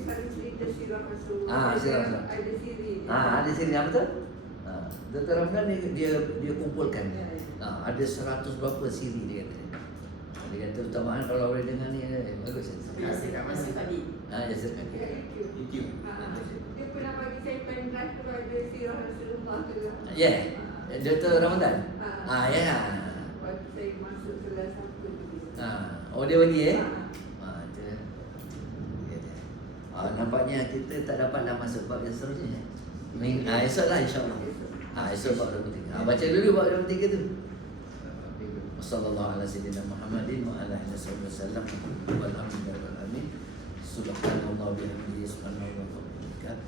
selalu cerita sirah Rasulullah. Sirah. Ada siri. Ada siri apa tu? Dr. Ramadan dia kumpulkan. Ya. Ada 100 berapa siri dia kata. Dia kata utamaan kalau boleh dengar ni bagus. Masuk tadi. Jasa Dekat kaki. YouTube. Dia pernah bagi saya pen drive tu ada sirah Rasulullah tu. Ya. Dr. Ramadan. Ya. Waktu saya masuk kelas 1 tu. Oh dia bagi Ha. Nampaknya kita tak dapatlah masuk bab yang seterusnya. Esok lah insya-Allah. Esok bab 23. Baca dulu bab 23 tu. Wassallallahu ala sayyidina Muhammadin wa ala alihi wasallam. Walhamdulillahi rabbil alamin. Subhanallah bihamdihi subhanahu wa ta'ala.